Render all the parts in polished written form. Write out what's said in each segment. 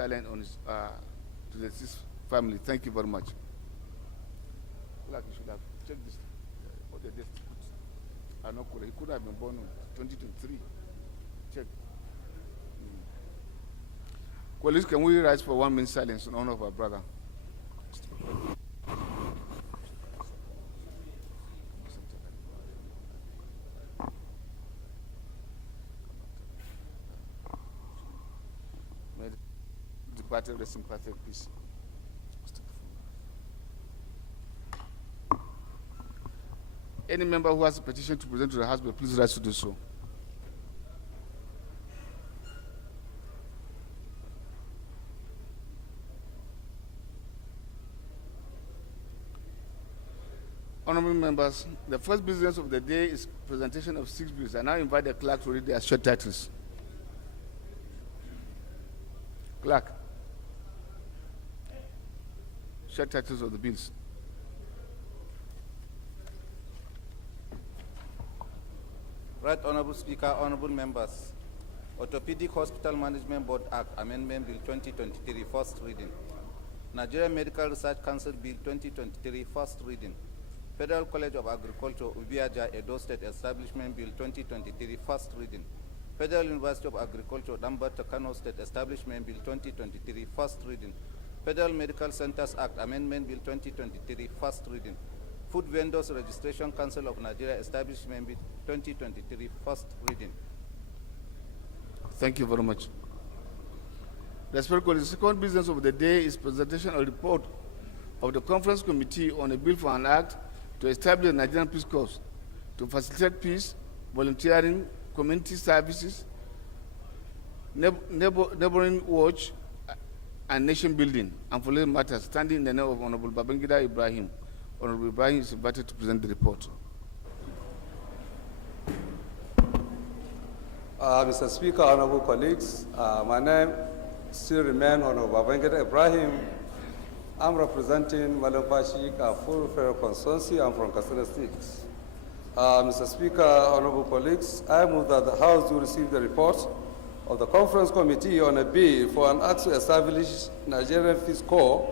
silent on his, to the deceased family. Thank you very much. Like you should have checked this. What the death are not correct. He could have been born in 2023. Check. Colleagues, can we rise for 1 minute silence in honor of our brother? May the departed rest in perfect peace. Any member who has a petition to present to the House, please rise to do so. Honorable members, the first business of the day is presentation of 6 bills. I now invite the clerk to read their short titles. Clerk. Short titles of the bills. Right Honorable Speaker, Honorable Members, Orthopedic Hospital Management Board Act Amendment Bill 2023, first reading. Nigeria Medical Research Council Bill 2023, first reading. Federal College of Agriculture, Ubiaja, Edo State Establishment Bill 2023, first reading. Federal University of Agriculture, Dambata, Kano State Establishment Bill 2023, first reading. Federal Medical Centers Act Amendment Bill 2023, first reading. Food Vendors Registration Council of Nigeria Establishment Bill 2023, first reading. Thank you very much. The second business of the day is presentation of report of the Conference Committee on a bill for an act to establish a Nigerian Peace Corps to facilitate peace, volunteering, community services, neighboring watch, and nation building, and for related matters, standing in the name of Honorable Babangida Ibrahim. Honorable Ibrahim is invited to present the report. Mr. Speaker, honorable colleagues, my name still remains Honorable Babangida Ibrahim. I'm representing Malampashi, full federal constituency. I'm from Katsina State. Mr. Speaker, honorable colleagues, I move that the House do receive the report of the Conference Committee on a bill for an act to establish Nigerian Peace Corps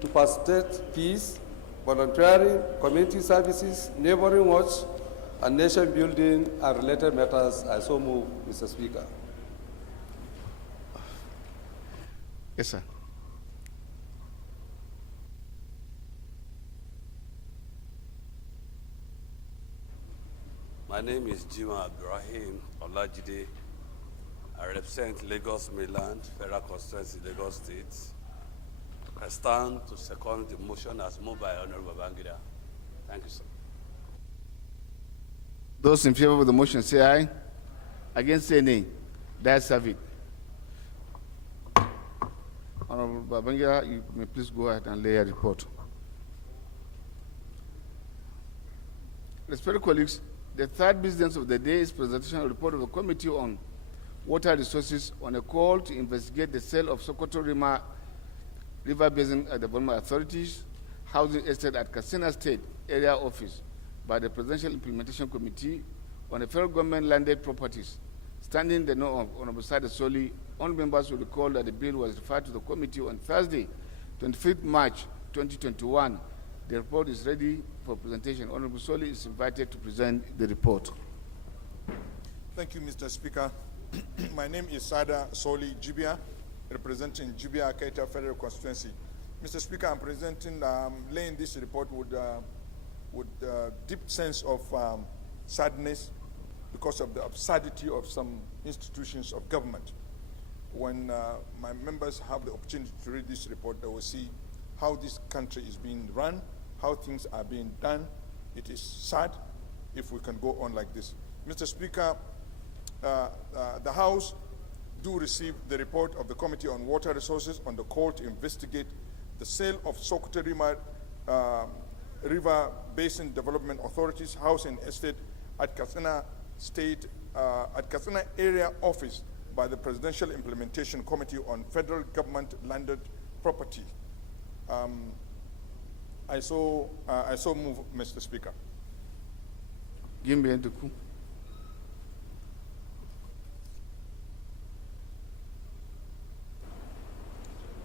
to facilitate peace, volunteering, community services, neighboring watch, and nation building and related matters. I so move, Mr. Speaker. Yes, sir. My name is Jima Abdurrahim Olajide. I represent Lagos, Mainland, Federal Constituency, Lagos State. I stand to second the motion as moved by Honorable Babangida. Thank you, sir. Those in favor of the motion say aye. Against say nay. The ayes have it. Honorable Babangida, you may please go ahead and lay a report. Respected colleagues, the third business of the day is presentation of report of the Committee on Water Resources on a call to investigate the sale of Sokoto River Basin at the Burma authorities, housing estate at Katsina State Area Office by the Presidential Implementation Committee on the federal government landed properties. Standing in the name of Honorable Sada Soli, all members will recall that the bill was referred to the committee on Thursday, 25th March 2021. The report is ready for presentation. Honorable Soli is invited to present the report. Thank you, Mr. Speaker. My name is Sada Soli Jibia, representing Jibia Kaita Federal Constituency. Mr. Speaker, I'm presenting, laying this report with deep sense of sadness because of the absurdity of some institutions of government. When my members have the opportunity to read this report, they will see how this country is being run, how things are being done. It is sad if we can go on like this. Mr. Speaker, the House do receive the report of the Committee on Water Resources on the call to investigate the sale of Sokoto River Basin Development Authority's house and estate at Katsina State, at Katsina Area Office by the Presidential Implementation Committee on Federal Government Landed Property. I so move, Mr. Speaker.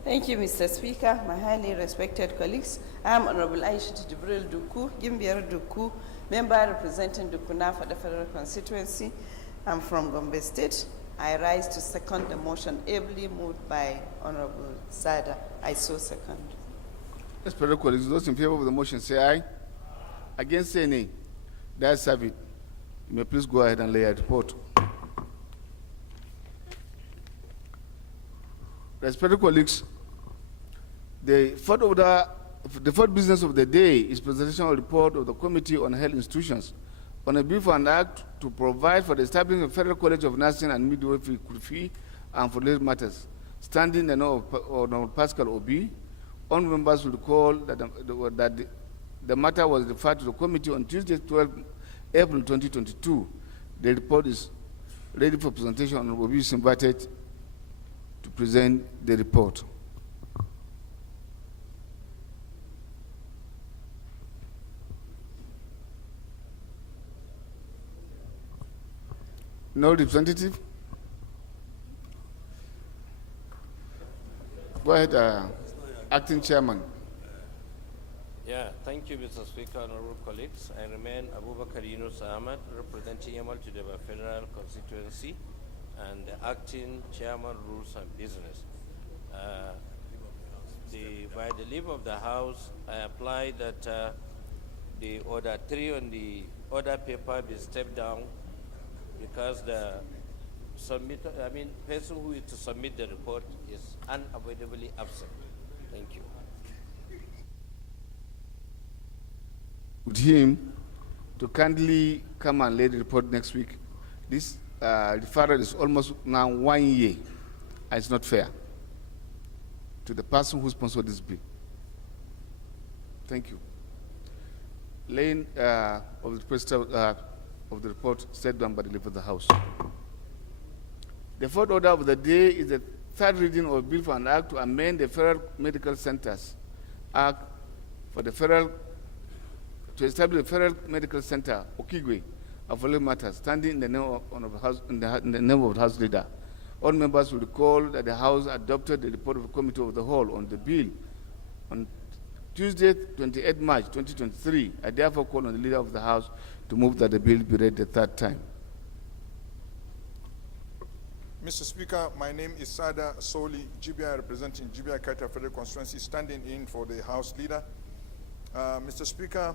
Thank you, Mr. Speaker, my highly respected colleagues. I am Honorable Aisha Jibril Duku, Gimbier Duku, member representing Dukuna for the Federal Constituency. I'm from Gombe State. I rise to second the motion ably moved by Honorable Sada. I so second. Yes, fellow colleagues, those in favor of the motion say aye. Against say nay. That's have it. You may please go ahead and lay a report. Respected colleagues, the fourth business of the day is presentation of report of the Committee on Health Institutions on a bill for an act to provide for the establishment of Federal College of Nursing and Midwifery Kurfi and for related matters. Standing the name of Honorable Pascal Obi, all members will recall that the matter was referred to the committee on Tuesday, 12 April 2022. The report is ready for presentation. Honorable Obi is invited to present the report. No representative? Go ahead, Acting Chairman. Yeah, thank you, Mr. Speaker, honorable colleagues. I remain Abubakar Yunus Ahmad, representing Yamal to the Federal Constituency and the Acting Chairman, Rules and Business. By the leave of the House, I apply that the order 3 on the order paper be stepped down because the person who is to submit the report is unavoidably absent. Thank you. With him to kindly come and lay the report next week. This referral is almost now 1 year, and it's not fair to the person who sponsored this bill. Thank you. Laying of the report set down by the leave of the House. The fourth order of the day is the third reading of a bill for an act to amend the Federal Medical Centers Act for the Federal to establish a Federal Medical Center, Okigwe, of all matters, standing in the name of the House, in the name of the House Leader. All members will recall that the House adopted the report of the Committee of the Whole on the bill on Tuesday, 28 March 2023. I therefore call on the Leader of the House to move that the bill be read the third time. Mr. Speaker, my name is Sada Soli Jibia, representing Jibia Kaita Federal Constituency, standing in for the House Leader. Mr. Speaker,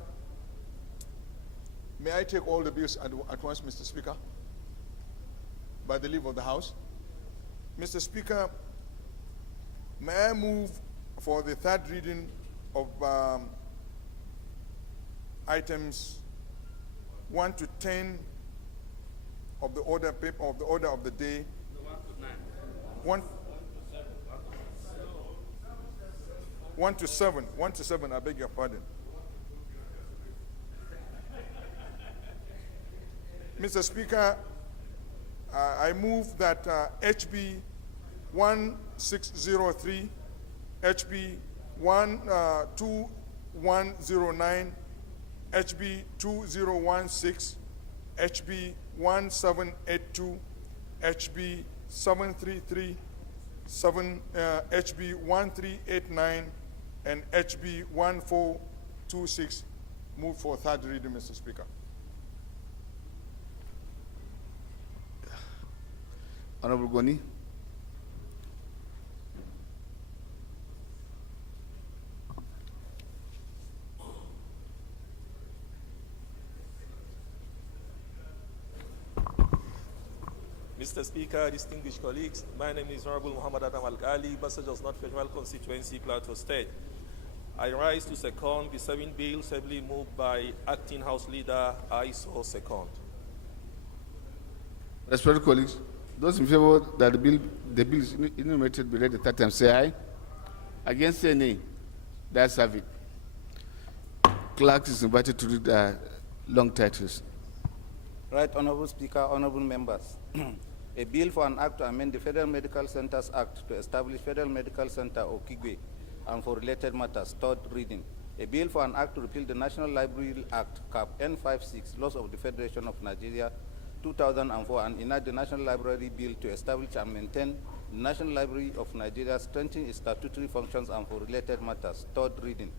may I take all the bills at once, Mr. Speaker, by the leave of the House? Mr. Speaker, may I move for the third reading of items 1 to 10 of the order paper of the order of the day. 1 to 7. 1 to 7. I beg your pardon. Mr. Speaker, I move that HB 1603, HB 2109, HB 2016, HB 1782, HB 733, HB 1389, and HB 1426 move for third reading, Mr. Speaker. Honorable Goni. Mr. Speaker, distinguished colleagues, my name is Honorable Muhammad Adam Al-Ghali, Basajos North Federal Constituency, Plateau State. I rise to second the 7 bills heavily moved by Acting House Leader. I so second. Respected colleagues, those in favor that the bill is enumerated be read the third time say aye. Against say nay. That's have it. Clerk is invited to read the long titles. Right, Honorable Speaker, honorable members. A bill for an act to amend the Federal Medical Centers Act to establish Federal Medical Center Okigwe and for related matters, third reading. A bill for an act to repeal the National Library Act, Cap N56, Laws of the Federation of Nigeria, 2004, and enact the National Library Bill to establish and maintain the National Library of Nigeria strengthening its statutory functions and for related matters. Third reading.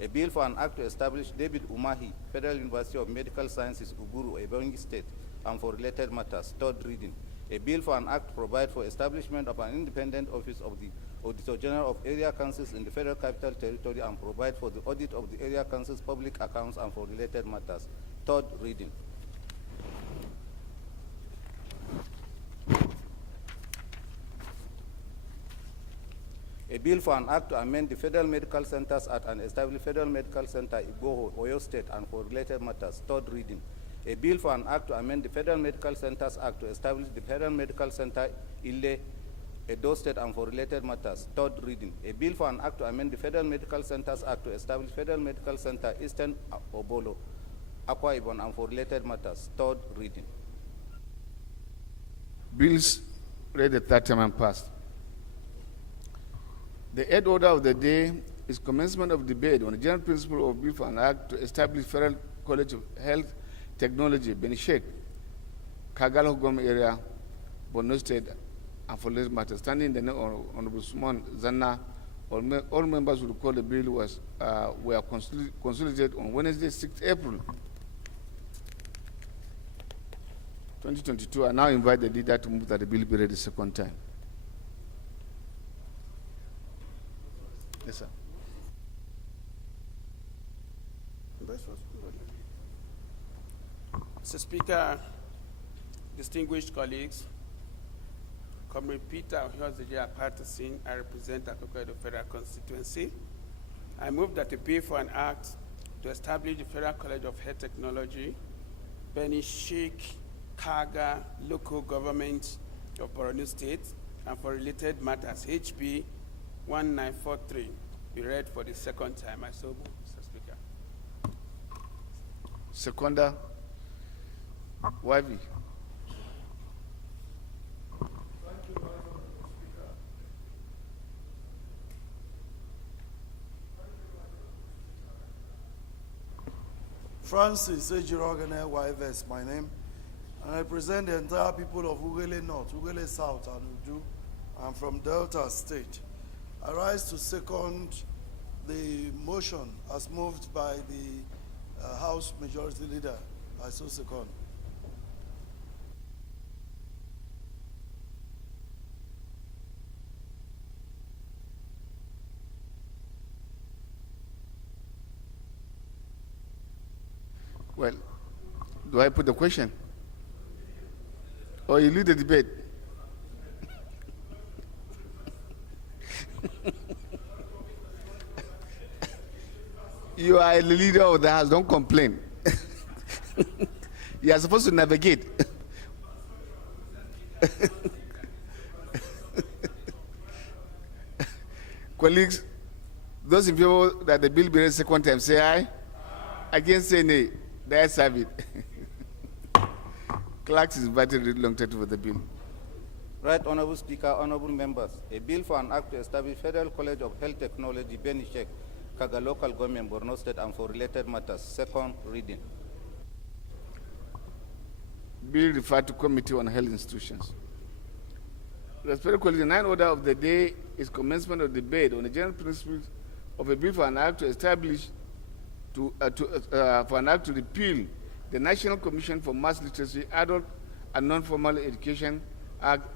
A bill for an act to establish David Umahi, Federal University of Medical Sciences, Uburu, Ebonyi State, and for related matters. Third reading. A bill for an act to provide for establishment of an independent office of the Auditor General of Area Councils in the Federal Capital Territory and provide for the audit of the Area Council's public accounts and for related matters. Third reading. A bill for an act to amend the Federal Medical Centers Act and establish Federal Medical Center Igboho, Oyo State, and for related matters. Third reading. A bill for an act to amend the Federal Medical Centers Act to establish the Federal Medical Center Ile, Edo State, and for related matters. Third reading. A bill for an act to amend the Federal Medical Centers Act to establish Federal Medical Center Eastern Obolo, Akwa Ibom, and for related matters. Third reading. Bills read the third time and passed. The eighth order of the day is commencement of debate on the general principle of bill for an act to establish Federal College of Health Technology, Benishek, Kagalogom area, Borno State, and for this matter, standing in the name of Honorable Sumon Zanna, all members who recall the bill were consolidated on Wednesday, 6th April 2022. I now invite the leader to move that the bill be read the second time. Yes, sir. Mr. Speaker, distinguished colleagues, Comrade Peter Ohiozeja Patterson, I represent Akoko Federal Constituency. I move that a bill for an act to establish the Federal College of Health Technology, Benishek, Kaga, local government of Borno State, and for related matters, HB 1943, be read for the second time. I so move, Mr. Speaker. Seconder, YV. Francis Ejirogane YVS, my name. And I represent the entire people of Ugele North, Ugele South, and Udu. I'm from Delta State. I rise to second the motion as moved by the House Majority Leader. I so second. Well, do I put the question? Or you lead the debate? You are the leader of the House, don't complain. You are supposed to navigate. Colleagues, those in favor that the bill be read second time, say aye. Against, say nay. The ayes have it. Clerks is invited to read long title for the bill. Right Honorable Speaker, honorable members, a bill for an act to establish Federal College of Health Technology, Benishek, Kaga local government, Borno State, and for related matters. Second reading. Bill referred to Committee on Health Institutions. Respected colleagues, the ninth order of the day is commencement of debate on the general principles of a bill for an act to establish for an act to repeal the National Commission for Mass Literacy, Adult and Non-Formal Education Act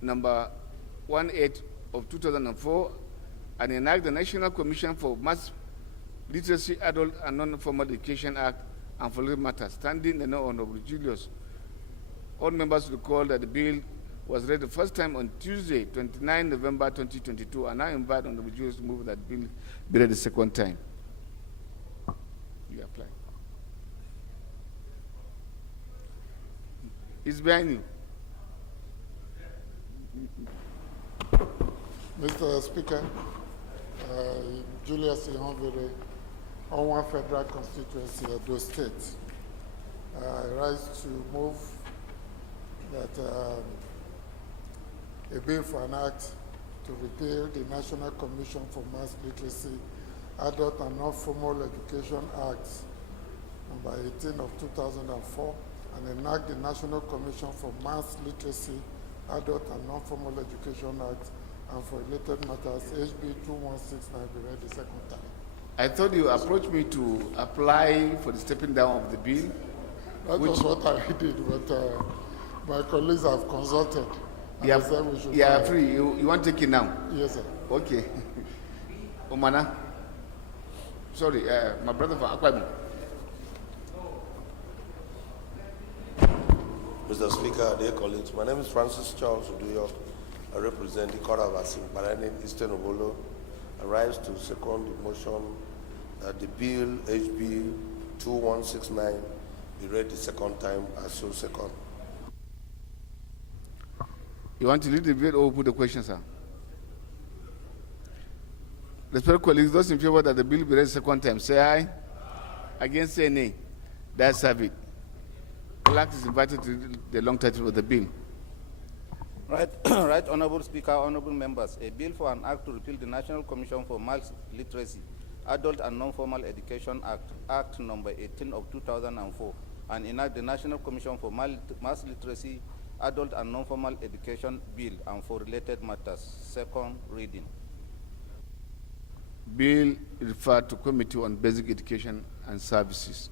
number 18 of 2004 and enact the National Commission for Mass Literacy, Adult and Non-Formal Education Act and for related matters. Standing in the name of Honorable Julius. All members recall that the bill was read the first time on Tuesday, 29 November 2022, and I invite Honorable Julius to move that bill be read the second time. You apply. It's behind you. Mr. Speaker, Julius Ihonvere, on one federal constituency, Edo State. I rise to move that a bill for an act to repeal the National Commission for Mass Literacy, Adult and Non-Formal Education Act number 18 of 2004 and enact the National Commission for Mass Literacy, Adult and Non-Formal Education Act, and for related matters, HB 2169 be read the second time. I thought you approached me to apply for the stepping down of the bill. That was what I did, but my colleagues have consulted. And You they said we should are go ahead. free. You want to take it now? Yes, sir. Okay. Omana. Sorry, my brother from Akwa Ibom. Mr. Speaker, dear colleagues, my name is Francis Charles Uduyo. I represent the Court of Asin, Barani, Eastern Obolo. I rise to second the motion that the bill HB 2169 be read the second time as so second. You want to lead the debate or put the question, sir? Respected colleagues, those in favor that the bill be read second time, say aye. Against, say nay. That's have it. Clerk is invited to read the long title of the bill. Right, right, Honorable Speaker, honorable members, a bill for an act to repeal the National Commission for Mass Literacy, Adult and Non-Formal Education Act, Act number 18 of 2004, and enact the National Commission for Mass Literacy, Adult and Non-Formal Education Bill, and for related matters. Second reading. Bill referred to Committee on Basic Education and Services.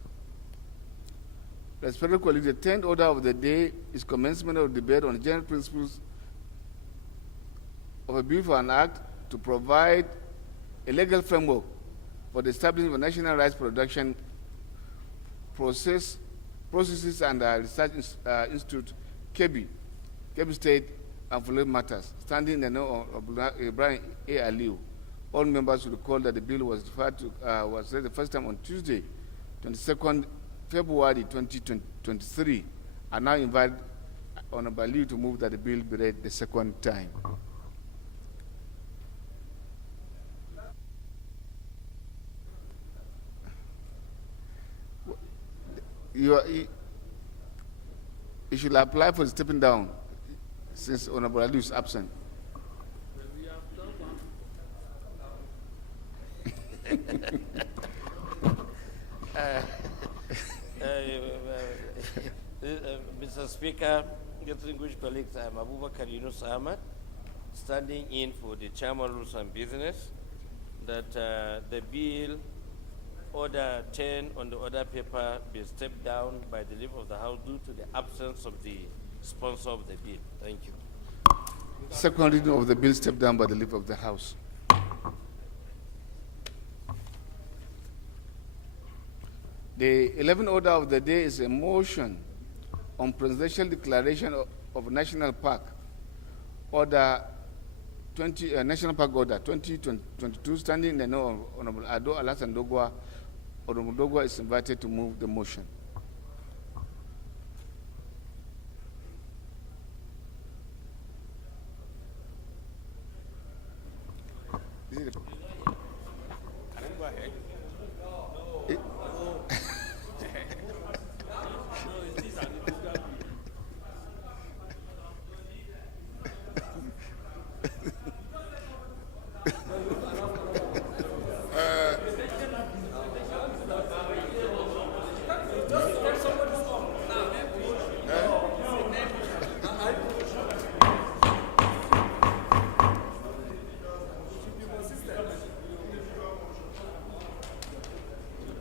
Respected colleagues, the 10th order of the day is commencement of debate on general principles of a bill for an act to provide a legal framework for the establishment of a national rice production processes and research institute, Kebbi State, and for related matters, standing in the name of Ibrahim A. Aliu. All members will recall that the bill was referred to, was read the first time on Tuesday, 22nd February 2023. I now invite Honorable Aliu to move that the bill be read the second time. You should apply for stepping down since Honorable Aliu is absent. Mr. Speaker, distinguished colleagues, I am Abubakar Yunus Ahmad, standing in for the Chairman Rules and Business, that the bill Order 10 on the order paper be stepped down by the leave of the House due to the absence of the sponsor of the bill. Thank you. Second reading of the bill stepped down by the leave of the House. The 11th order of the day is a motion on presidential declaration of National Park Order 20, National Park Order 2022, standing in the name of Honorable Ado Alasan Dogwa. Honorable Dogwa is invited to move the motion. Can I go ahead?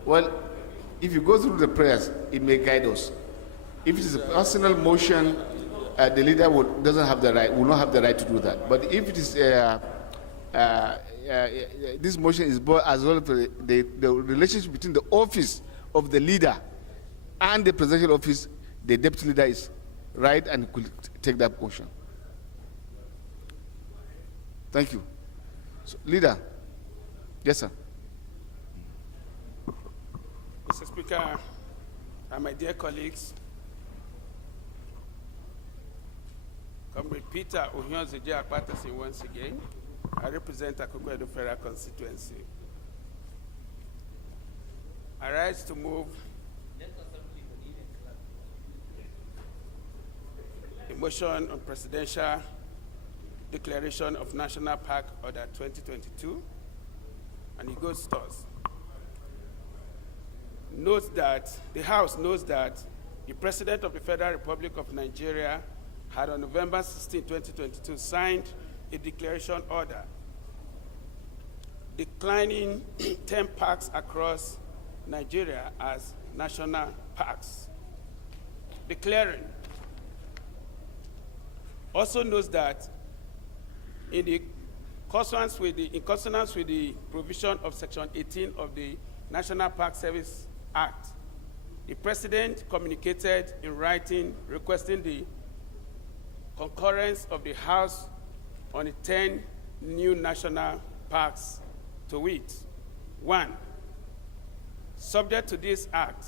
Well, if you go through the prayers, it may guide us. If it is a personal motion, the leader doesn't have the right, will not have the right to do that. But if it is this motion is as well for the relationship between the office of the leader and the presidential office, the deputy leader is right and could take that motion. Thank you. So, leader. Yes, sir. Mr. Speaker, and my dear colleagues, Comrade Peter Ohionzeje Akpatasin once again. I represent Akoko Edo Federal Constituency. I rise to move a motion on Presidential Declaration of National Park Order 2022, and it goes thus. Note that the House knows that the President of the Federal Republic of Nigeria had on November 16, 2022, signed a declaration order declining 10 parks across Nigeria as national parks, declaring. Also notes that in consonance with the provision of Section 18 of the National Park Service Act, the President communicated in writing requesting the concurrence of the House on the 10 new national parks, to wit: 1, subject to this act,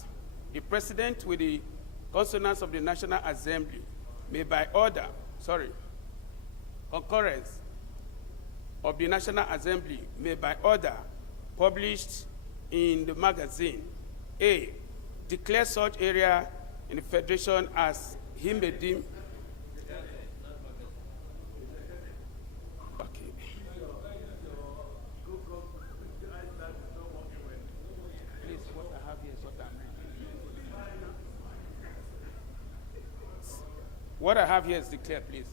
the President, with the consonance of the National Assembly, may by order, concurrence of the National Assembly, may by order published in the magazine, A, declare such area in the Federation as he may deem. Okay. Please, what I have here is what I'm reading. What I have here is declared, please.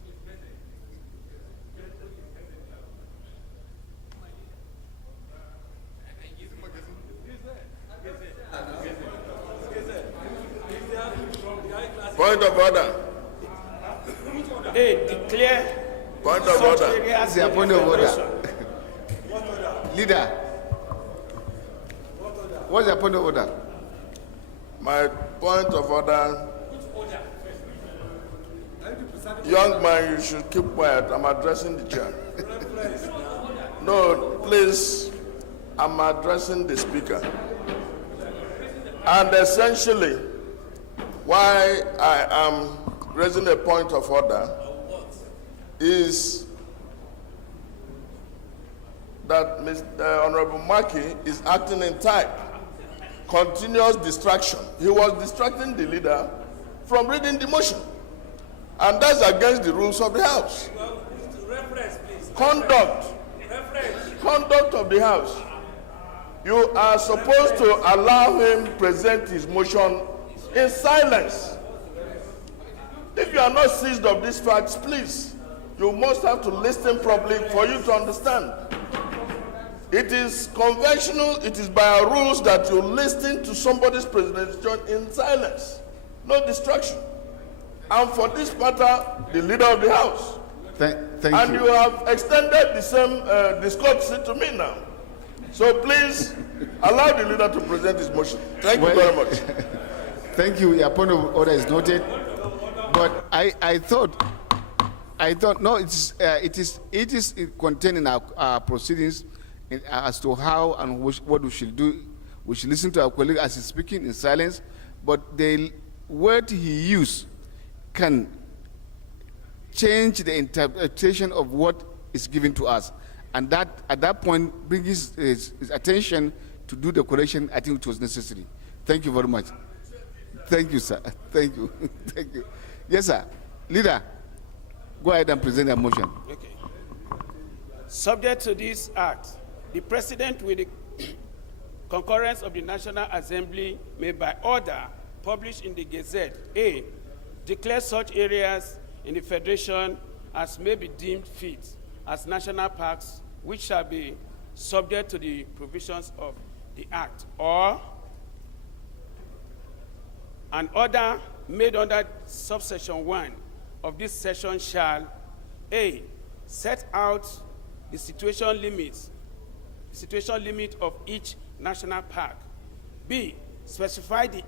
Point of order. A, declare Point of such order. areas The in point the of order. Federation. Leader. What's the point of order? My point of order. Young man, you should keep quiet. I'm addressing the chair. No, please. I'm addressing the speaker. And essentially, why I am raising a point of order is that Mr. Honorable Maki is acting in type. Continuous distraction. He was distracting the leader from reading the motion. And that's against the rules of the House. Conduct of the House. You are supposed to allow him present his motion in silence. If you are not seized of these facts, please, you must have to listen properly for you to understand. It is conventional, it is by our rules that you listen to somebody's presentation in silence. No distraction. And for this matter, the leader of the House. Thank and you. you have extended the same discourtesy to me now. So please, allow the leader to present his motion. Thank you very much. Thank you. Your point of order is noted. But I thought no, it is contained in our proceedings as to how and what we should do. We should listen to our colleague as he's speaking in silence. But the word he used can change the interpretation of what is given to us. And that, at that point, brings his attention to do the correction. I think it was necessary. Thank you very much. Thank you, sir. Thank you. Thank you. Yes, sir. Leader, go ahead and present a motion. Okay. Subject to this act, the President, with the concurrence of the National Assembly, may by order publish in the Gazette, A, declare such areas in the Federation as may be deemed fit as national parks, which shall be subject to the provisions of the Act, or an order made under subsection 1 of this section shall, A, set out the situation limit of each national park, B, specify the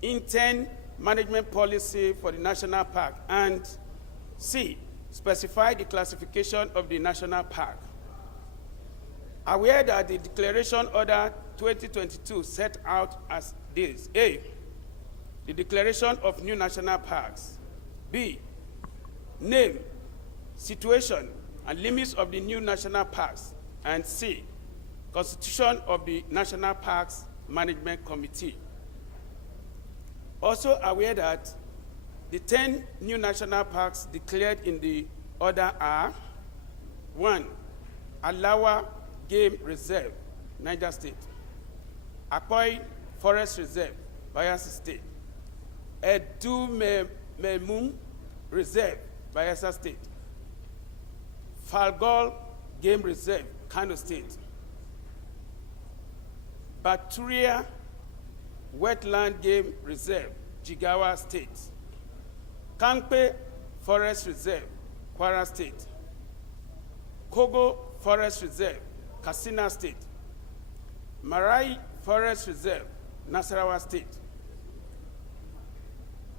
intent management policy for the national park, and C, specify the classification of the national park. Aware that the Declaration Order 2022 set out as this: A, the declaration of new national parks; B, name, situation, and limits of the new national parks; and C, constitution of the National Parks Management Committee. Also aware that the 10 new national parks declared in the order are: 1, Alawa Game Reserve, Niger State; Akoi Forest Reserve, Bayelsa State; Edumemum Reserve, Bayelsa State. Falgol Game Reserve, Kano State. Baturia Wetland Game Reserve, Jigawa State. Kankpe Forest Reserve, Kwara State. Kogo Forest Reserve, Katsina State. Marai Forest Reserve, Nasarawa State.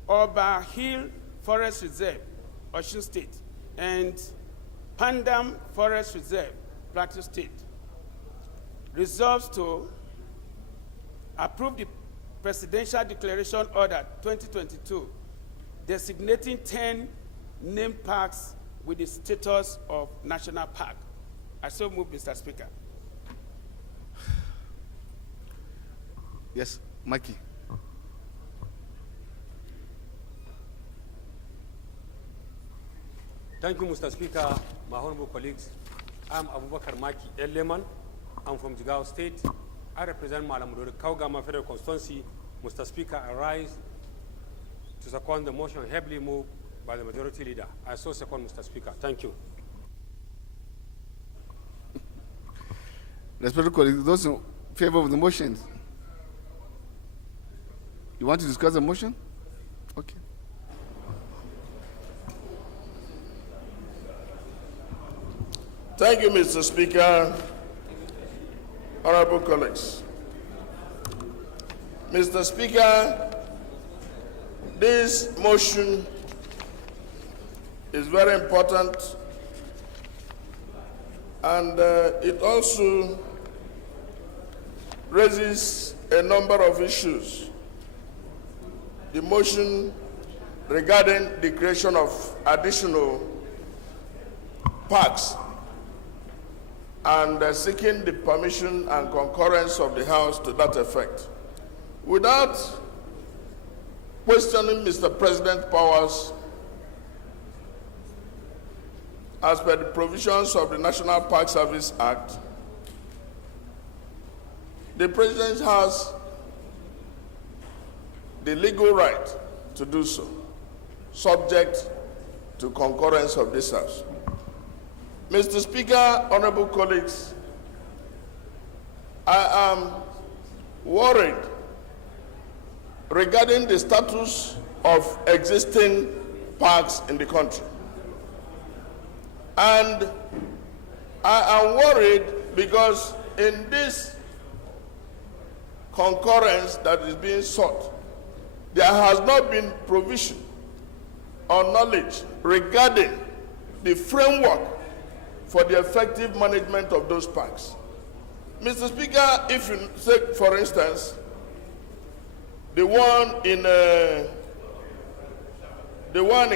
Oba Hill Forest Reserve, Osun State. And Pandam Forest Reserve, Plateau State. Resolves to approve the Presidential Declaration Order 2022, designating 10 named parks with the status of national park. I so move, Mr. Speaker. Yes, Mikey. Thank you, Mr. Speaker, my honorable colleagues. I'm Abubakar Maki Eleman. I'm from Jigawa State. I represent Malamudori Kaugama Federal Constituency. Mr. Speaker, I rise to second the motion heavily moved by the majority leader. I so second, Mr. Speaker. Thank you. Respected colleagues, those in favor of the motion, you want to discuss the motion? Okay. Thank you, Mr. Speaker. Honorable colleagues. Mr. Speaker, this motion is very important, and it also raises a number of issues. The motion regarding the creation of additional parks and seeking the permission and concurrence of the House to that effect. Without questioning Mr. President's powers, as per the provisions of the National Park Service Act, the President has the legal right to do so, subject to concurrence of this House. Mr. Speaker, honorable colleagues, I am worried regarding the status of existing parks in the country. And I am worried because in this concurrence that is being sought, there has not been provision or knowledge regarding the framework for the effective management of those parks. Mr. Speaker, if you take, for instance, the one in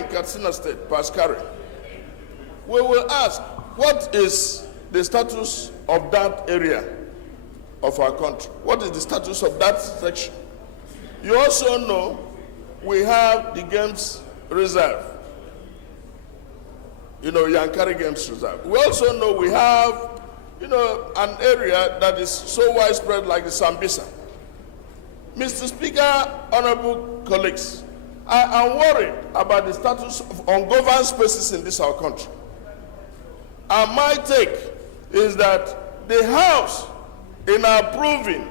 Katsina State, Pascari, we will ask, what is the status of that area of our country? What is the status of that section? You also know we have the Games Reserve, Yankari Games Reserve. We also know we have, an area that is so widespread like the Sambisa. Mr. Speaker, honorable colleagues, I am worried about the status of ungoverned spaces in this our country. And my take is that the House, in approving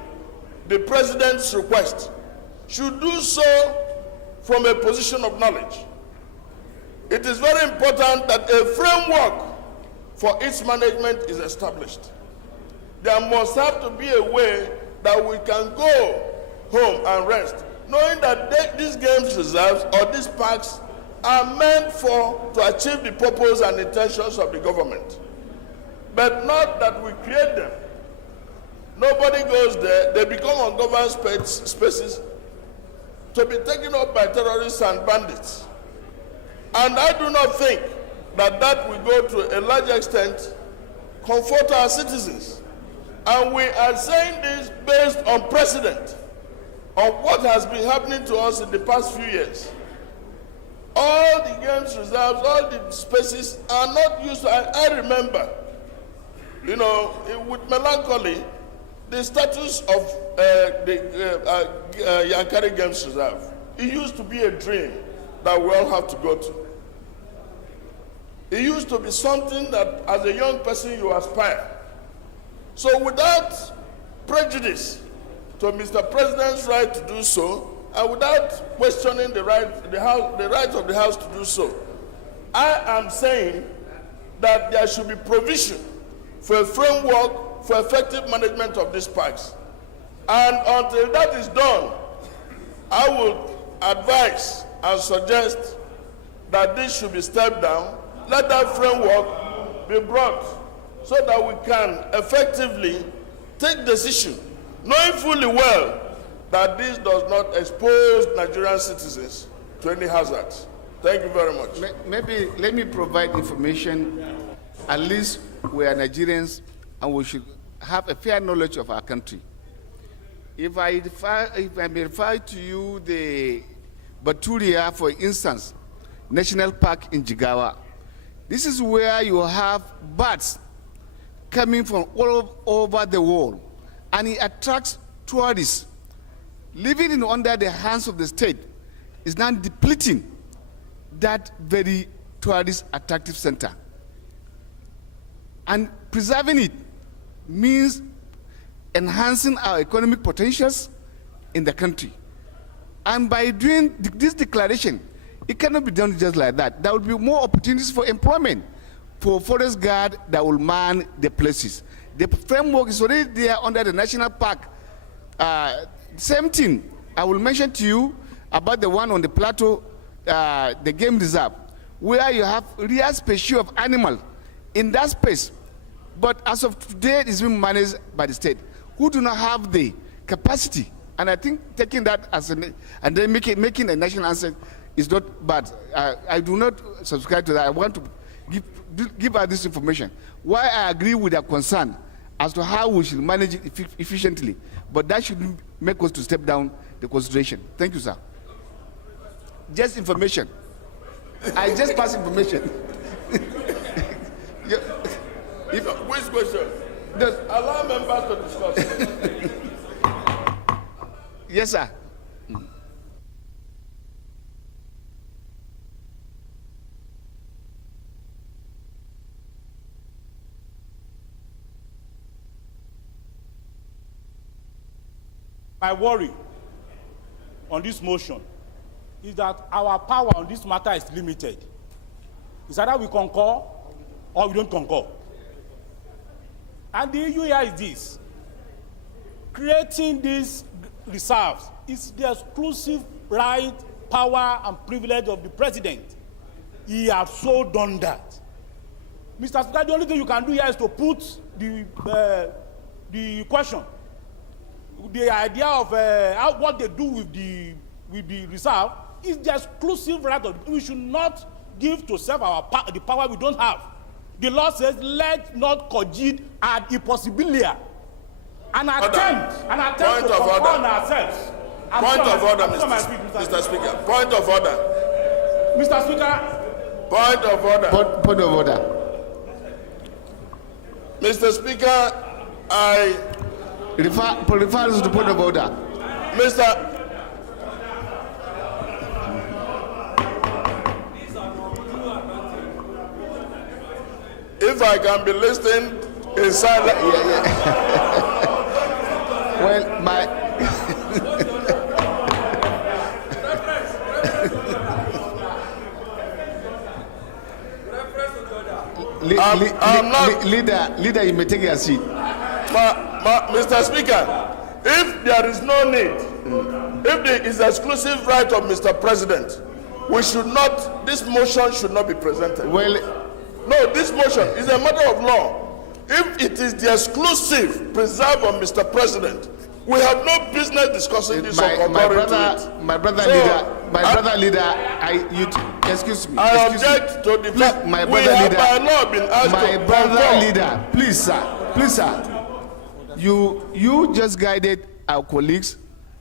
the President's request, should do so from a position of knowledge. It is very important that a framework for its management is established. There must have to be a way that we can go home and rest, knowing that these games reserves or these parks are meant to achieve the purpose and intentions of the government, but not that we create them. Nobody goes there, they become ungoverned spaces to be taken up by terrorists and bandits. And I do not think that will go to a large extent comfort our citizens. And we are saying this based on precedent of what has been happening to us in the past few years. All the games reserves, all the spaces are not used. I remember, with melancholy, the status of the Yankari Games Reserve. It used to be a dream that we all have to go to. It used to be something that as a young person you aspire. So without prejudice to Mr. President's right to do so, and without questioning the right of the House to do so, I am saying that there should be provision for a framework for effective management of these parks. And until that is done, I will advise and suggest that this should be stepped down. Let that framework be brought so that we can effectively take decision, knowing fully well that this does not expose Nigerian citizens to any hazards. Thank you very much. Maybe let me provide information. At least we are Nigerians and we should have a fair knowledge of our country. If I may refer to you the Baturia, for instance, National Park in Jigawa. This is where you have birds coming from all over the world, and it attracts tourists. Living in under the hands of the state is now depleting that very tourist attractive center. And preserving it means enhancing our economic potentials in the country. And by doing this declaration, it cannot be done just like that. There will be more opportunities for employment for forest guard that will man the places. The framework is already there under the national park. Same thing, I will mention to you about the one on the plateau, the game reserve, where you have real species of animal in that space. But as of today, it's being managed by the state, who do not have the capacity. And I think taking that as and then making a national answer is not bad. I do not subscribe to that. I want to give her this information. Why I agree with their concern as to how we should manage it efficiently. But that shouldn't make us to step down the consideration. Thank you, sir. Just information. I just pass information. Which question? Allow members to discuss. Yes, sir. My worry on this motion is that our power on this matter is limited. It's either we concur or we don't concur. And the issue here is this: creating these reserves is the exclusive right, power, and privilege of the president. He has so done that. Mr. Speaker, the only thing you can do here is to put the question, the idea of what they do with the reserve is the exclusive right of the, we should not give to serve the power we don't have. The law says, let not cogit ad impossibilia. An attempt to confound ourselves. Point of order, Mr. Speaker. Point of order. Mr. Speaker. Point of order. Point of order. Mr. Speaker, I refer to the point of order. Mr. If I can be listening in silence. Well, my leader, you may take your seat. Mr. Speaker, if there is no need, if there is exclusive right of Mr. President, we should not, this motion should not be presented. Well, no, this motion is a matter of law. If it is the exclusive preserve of Mr. President, we have no business discussing this or concurring to it. My brother leader, excuse me. I object to the fact my we brother have leader, by law been asked my to brother concur. leader, please sir, you just guided our colleagues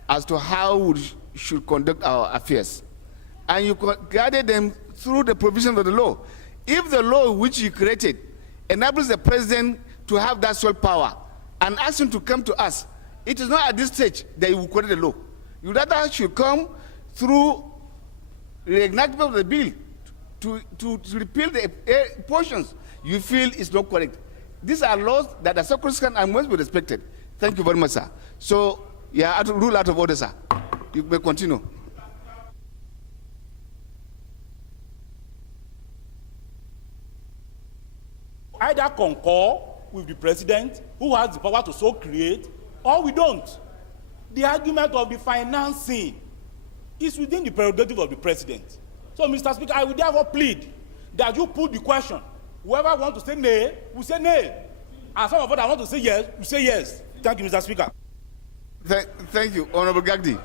as to how we should conduct our affairs, and you guided them through the provision of the law. If the law which you created enables the president to have that sole power and ask him to come to us, it is not at this stage that you will create the law. You rather should come through the enactment of the bill to repeal the portions you feel is not correct. These are laws that are sacrosanct and must be respected. Thank you very much, sir. So, yeah, rule out of order, sir. You may continue. Either concur with the president, who has the power to so create, or we don't. The argument of the financing is within the prerogative of the president. So, Mr. Speaker, I will therefore plead that you put the question. Whoever wants to say nay, will say nay. And some of us that want to say yes, will say yes. Thank you, Mr. Speaker. Thank you, Honorable Gagdi.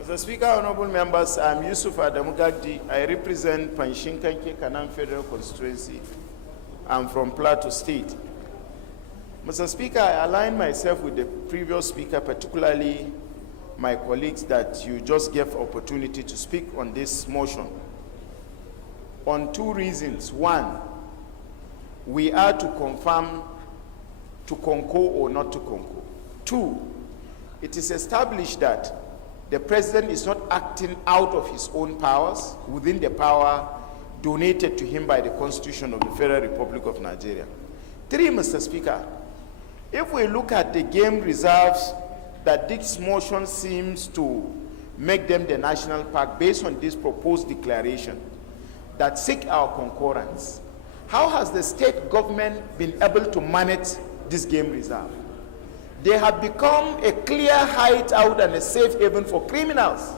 Mr. Speaker, honorable members, I'm Yusuf Adamu Gagdi. I represent Panshinkanke Kanam Federal Constituency. I'm from Plateau State. Mr. Speaker, I align myself with the previous speaker, particularly my colleagues that you just gave opportunity to speak on this motion. On two reasons. One, we are to confirm to concur or not to concur. Two, it is established that the president is not acting out of his own powers within the power donated to him by the Constitution of the Federal Republic of Nigeria. Three, Mr. Speaker, if we look at the game reserves that this motion seems to make them the national park based on this proposed declaration that seek our concurrence, how has the state government been able to manage this game reserve? They have become a clear hideout and a safe haven for criminals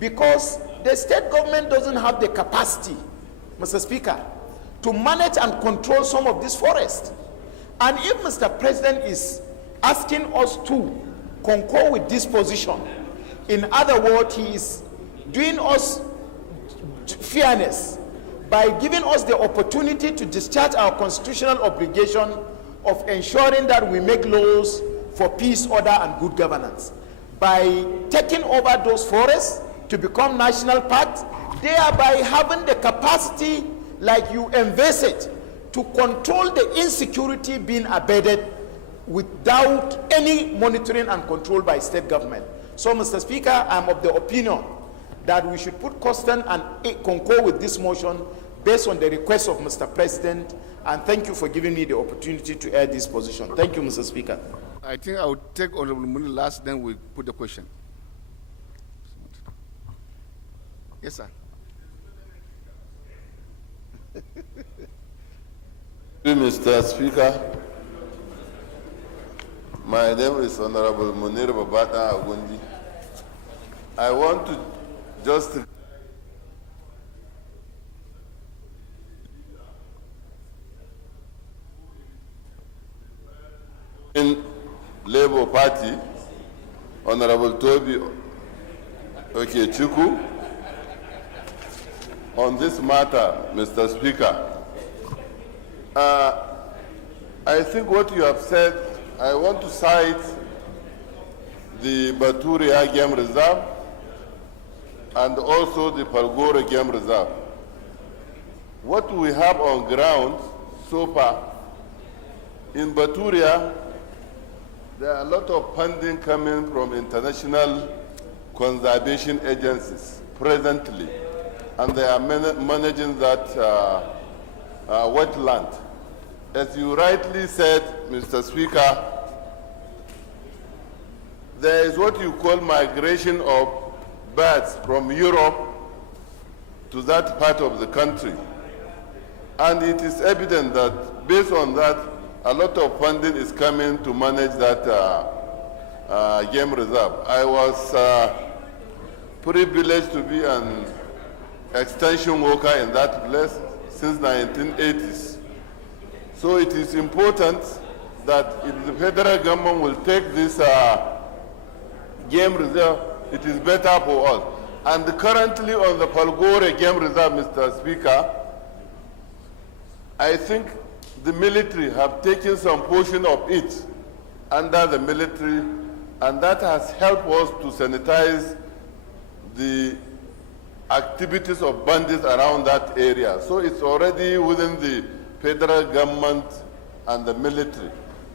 because the state government doesn't have the capacity, Mr. Speaker, to manage and control some of this forest. And if Mr. President is asking us to concur with this position, in other words, he is doing us fairness by giving us the opportunity to discharge our constitutional obligation of ensuring that we make laws for peace, order, and good governance. By taking over those forests to become national parks, thereby having the capacity, like you envisage, to control the insecurity being abated without any monitoring and control by state government. So, Mr. Speaker, I'm of the opinion that we should put caution and concur with this motion based on the request of Mr. President, and thank you for giving me the opportunity to air this position. Thank you, Mr. Speaker. I think I will take Honorable Muni last, then we put the question. Yes, sir. Mr. Speaker, my name is Honorable Munir Babata Agundi. I want to just in Labour Party, Honorable Toby Okechukwu, on this matter, Mr. Speaker. I think what you have said, I want to cite the Baturia Game Reserve and also the Palgora Game Reserve. What we have on ground so far, in Baturia, there are a lot of funding coming from international conservation agencies presently, and they are managing that wetland. As you rightly said, Mr. Speaker, there is what you call migration of birds from Europe to that part of the country. And it is evident that based on that, a lot of funding is coming to manage that game reserve. I was privileged to be an extension worker in that place since 1980s. So it is important that if the federal government will take this game reserve, it is better for us. And currently on the Palgore game reserve, Mr. Speaker, I think the military have taken some portion of it under the military, and that has helped us to sanitize the activities of bandits around that area. So it's already within the federal government and the military.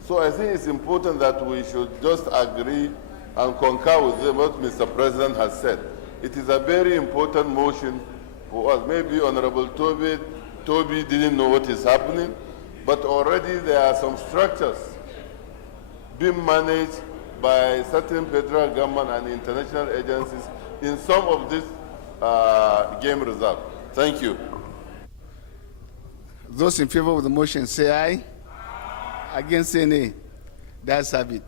So I think it's important that we should just agree and concur with what Mr. President has said. It is a very important motion for us. Maybe Honorable Toby didn't know what is happening, but already there are some structures being managed by certain federal government and international agencies in some of these game reserve. Thank you. Those in favor of the motion say aye. Against say nay. That's have it.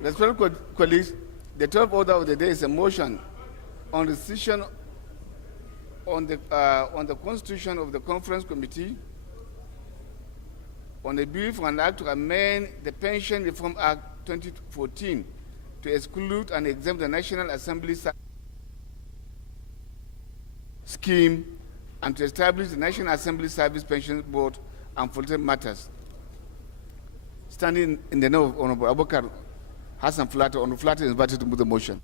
Respected colleagues, the 12th order of the day is a motion on decision on the constitution of the conference committee on a bill for an act to amend the Pension Reform Act 2014 to exclude and exempt the National Assembly scheme and to establish the National Assembly Service Pension Board and for related matters. Standing in the name of Honorable Abubakar Hassan Flatter, Honorable Flatter is invited to move the motion.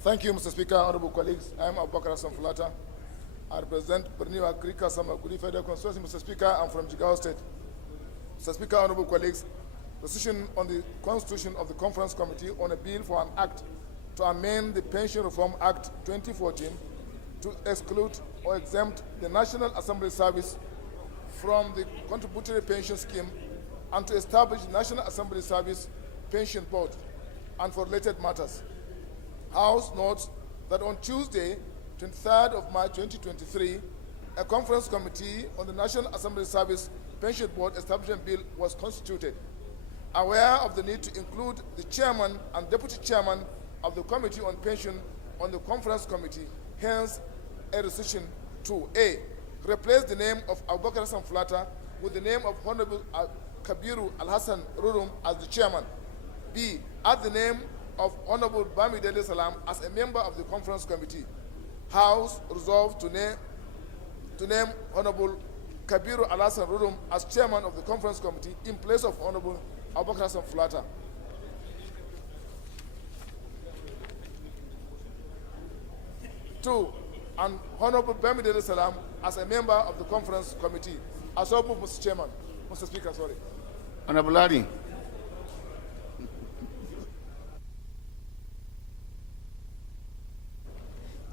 Thank you, Mr. Speaker, honorable colleagues. I am Abubakar Hassan Flatter. I represent Berniwa Krika Samaguli Federal Constituency. Mr. Speaker, I'm from Jigawa State. Mr. Speaker, honorable colleagues, decision on the constitution of the Conference Committee on a bill for an act to amend the Pension Reform Act 2014 to exclude or exempt the National Assembly Service from the contributory pension scheme and to establish the National Assembly Service Pension Board and for related matters. House notes that on Tuesday, 23rd of March 2023, a conference committee on the National Assembly Service Pension Board Establishment Bill was constituted. Aware of the need to include the chairman and deputy chairman of the Committee on Pension on the conference committee, hence a resolution to A, replace the name of Abubakar Hassan Flatter with the name of Honorable Kabiru Al-Hassan Rurum as the chairman. B, add the name of Honorable Bamidele Salam as a member of the conference committee. House resolved to name Honorable Kabiru Al-Hassan Rurum as chairman of the conference committee in place of Honorable Abubakar Hassan Flatter. 2, and Honorable Bamidele Salam as a member of the conference committee. As so moved, Mr. Chairman. Mr. Speaker, sorry. Honorable Ladi.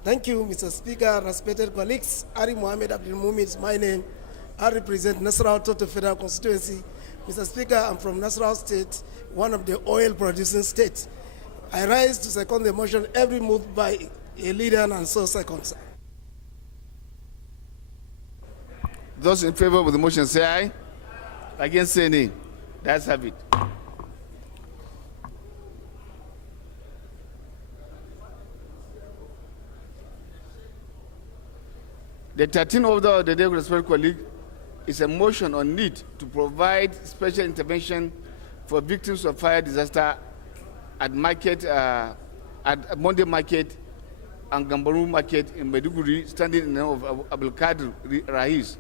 Thank you, Mr. Speaker. Respected colleagues, Ari Mohammed Abdul Mumid is my name. I represent Nasrau Toto Federal Constituency. Mr. Speaker, I'm from Nasrau State, one of the oil-producing states. I rise to second the motion, every moved by a leader and so seconds. Those in favor of the motion say aye. Against say nay. That's have it. The 13th order of the day, respected colleague, is a motion on need to provide special intervention for victims of fire disaster at Monday Market and Gambaru Market in Maiduguri, standing in the name of Abdul Qadir Rahis.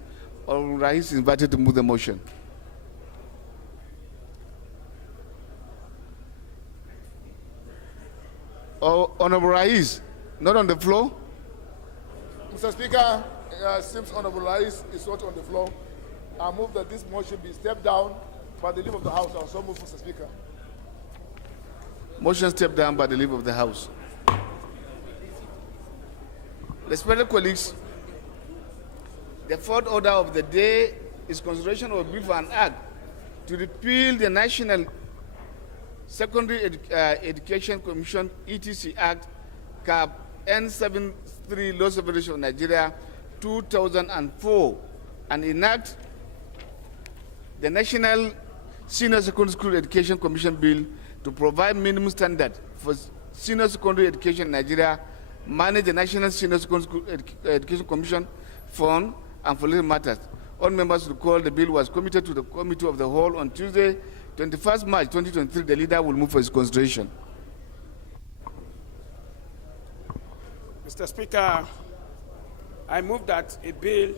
Honorable Rahis is invited to move the motion. Honorable Rahis, not on the floor? Mr. Speaker, since Honorable Rais is not on the floor, I move that this motion be stepped down by the leave of the House. I so move, Mr. Speaker. Motion stepped down by the leave of the House. Respected colleagues, the fourth order of the day is consideration of a bill for an act to repeal the National Secondary Education Commission (ETC) Act, Cap N73, Laws of Federation of Nigeria, 2004, and enact the National Senior Secondary School Education Commission Bill to provide minimum standard for senior secondary education in Nigeria, manage the National Senior Secondary School Education Commission Fund, and for related matters. All members recall the bill was committed to the Committee of the Whole on Tuesday, 21st March 2023. The leader will move for his consideration. Mr. Speaker, I move that a bill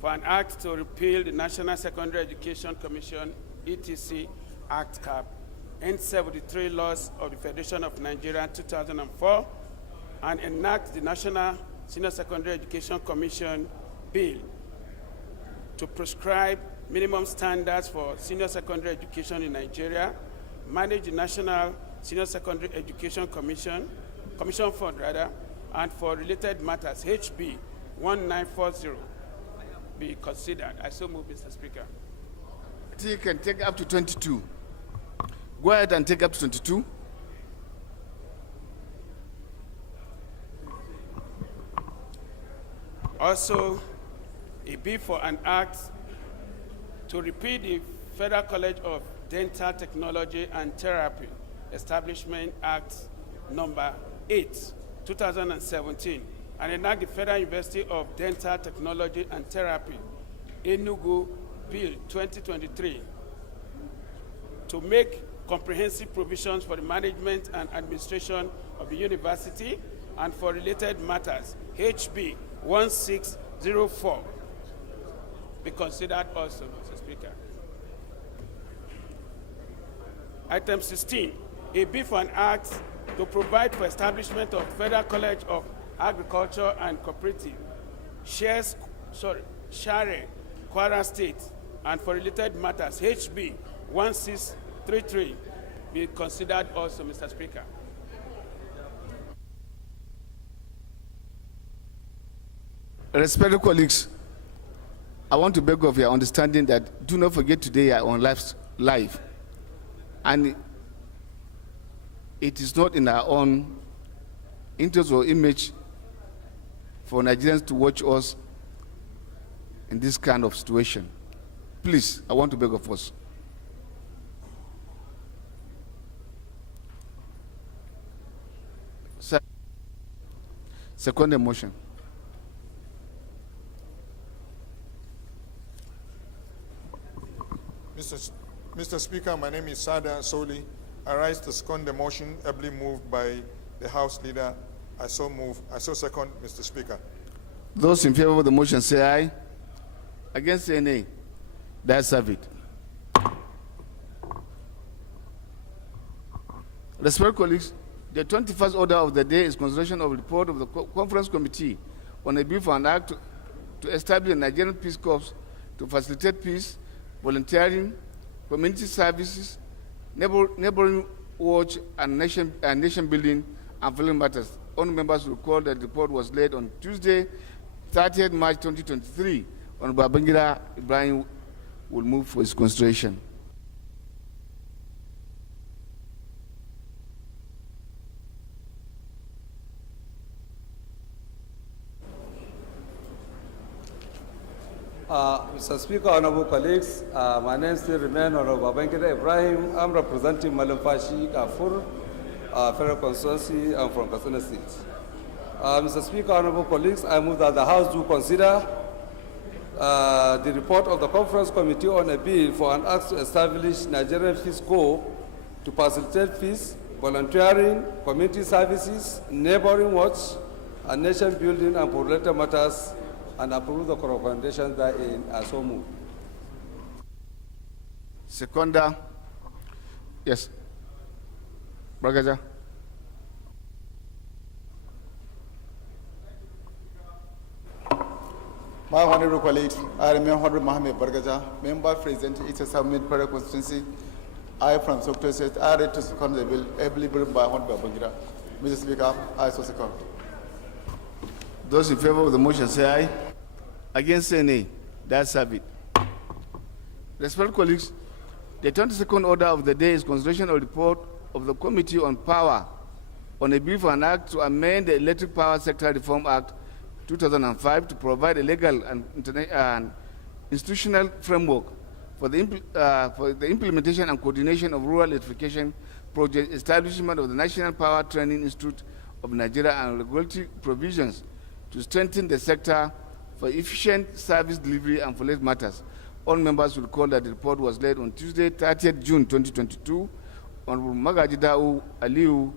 for an act to repeal the National Secondary Education Commission (ETC) Act Cap N73 laws of the Federation of Nigeria 2004 and enact the National Senior Secondary Education Commission Bill to prescribe minimum standards for senior secondary education in Nigeria, manage the National Senior Secondary Education Commission Fund, and for related matters, HB 1940 be considered. I so move, Mr. Speaker. You can take up to 22. Go ahead and take up to 22. Also, a bill for an act to repeal the Federal College of Dental Technology and Therapy Establishment Act number 8, 2017, and enact the Federal University of Dental Technology and Therapy, Enugu Bill 2023, to make comprehensive provisions for the management and administration of the university and for related matters, HB 1604, be considered also, Mr. Speaker. Item 16, a bill for an act to provide for establishment of Federal College of Agriculture and Cooperative, Share, Kwara State, and for related matters, HB 1633, be considered also, Mr. Speaker. Respected colleagues, I want to beg of your understanding that do not forget today you are on live. And it is not in our own interest or image for Nigerians to watch us in this kind of situation. Please, I want to beg of us. Second motion. Mr. Speaker, my name is Sada Soli. I rise to second the motion ably moved by the House Leader. I so second, Mr. Speaker. Those in favor of the motion say aye. Against say nay. That's have it. Respected colleagues, the 21st order of the day is consideration of report of the Conference Committee on a bill for an act to establish a Nigerian Peace Corps to facilitate peace, volunteering, community services, neighboring watch, and nation building, and following matters. All members will recall that the report was laid on Tuesday, 30th March 2023. On Babangida Ibrahim will move for his consideration. Mr. Speaker, honorable colleagues, my name still remains Honorable Babangida Ibrahim. I'm representing Malamfashi Kafur, Federal Constituency. I'm from Katsina State. Mr. Speaker, honorable colleagues, I move that the House do consider the report of the Conference Committee on a bill for an act to establish Nigerian Peace Corps to facilitate peace, volunteering, community services, neighboring watch, and nation building, and for related matters, and approve the recommendations therein as so moved. Seconder. Yes. Bragaja. My honorable colleagues, I remain Honorable Mohammed Bargaja, member president East Summit Federal Constituency. I from Sokoto State. I read to second the bill, ably brought by Honorable Babangida. Mr. Speaker, I so second. Those in favor of the motion say aye. Against say nay. That's have it. Respected colleagues, the 22nd order of the day is consideration of report of the Committee on Power on a bill for an act to amend the Electric Power Sector Reform Act 2005 to provide a legal and institutional framework for the implementation and coordination of rural electrification project, establishment of the National Power Training Institute of Nigeria, and regulatory provisions to strengthen the sector for efficient service delivery and for late matters. All members will recall that the report was laid on Tuesday, 30th June 2022. Honorable Magajidau Aliu,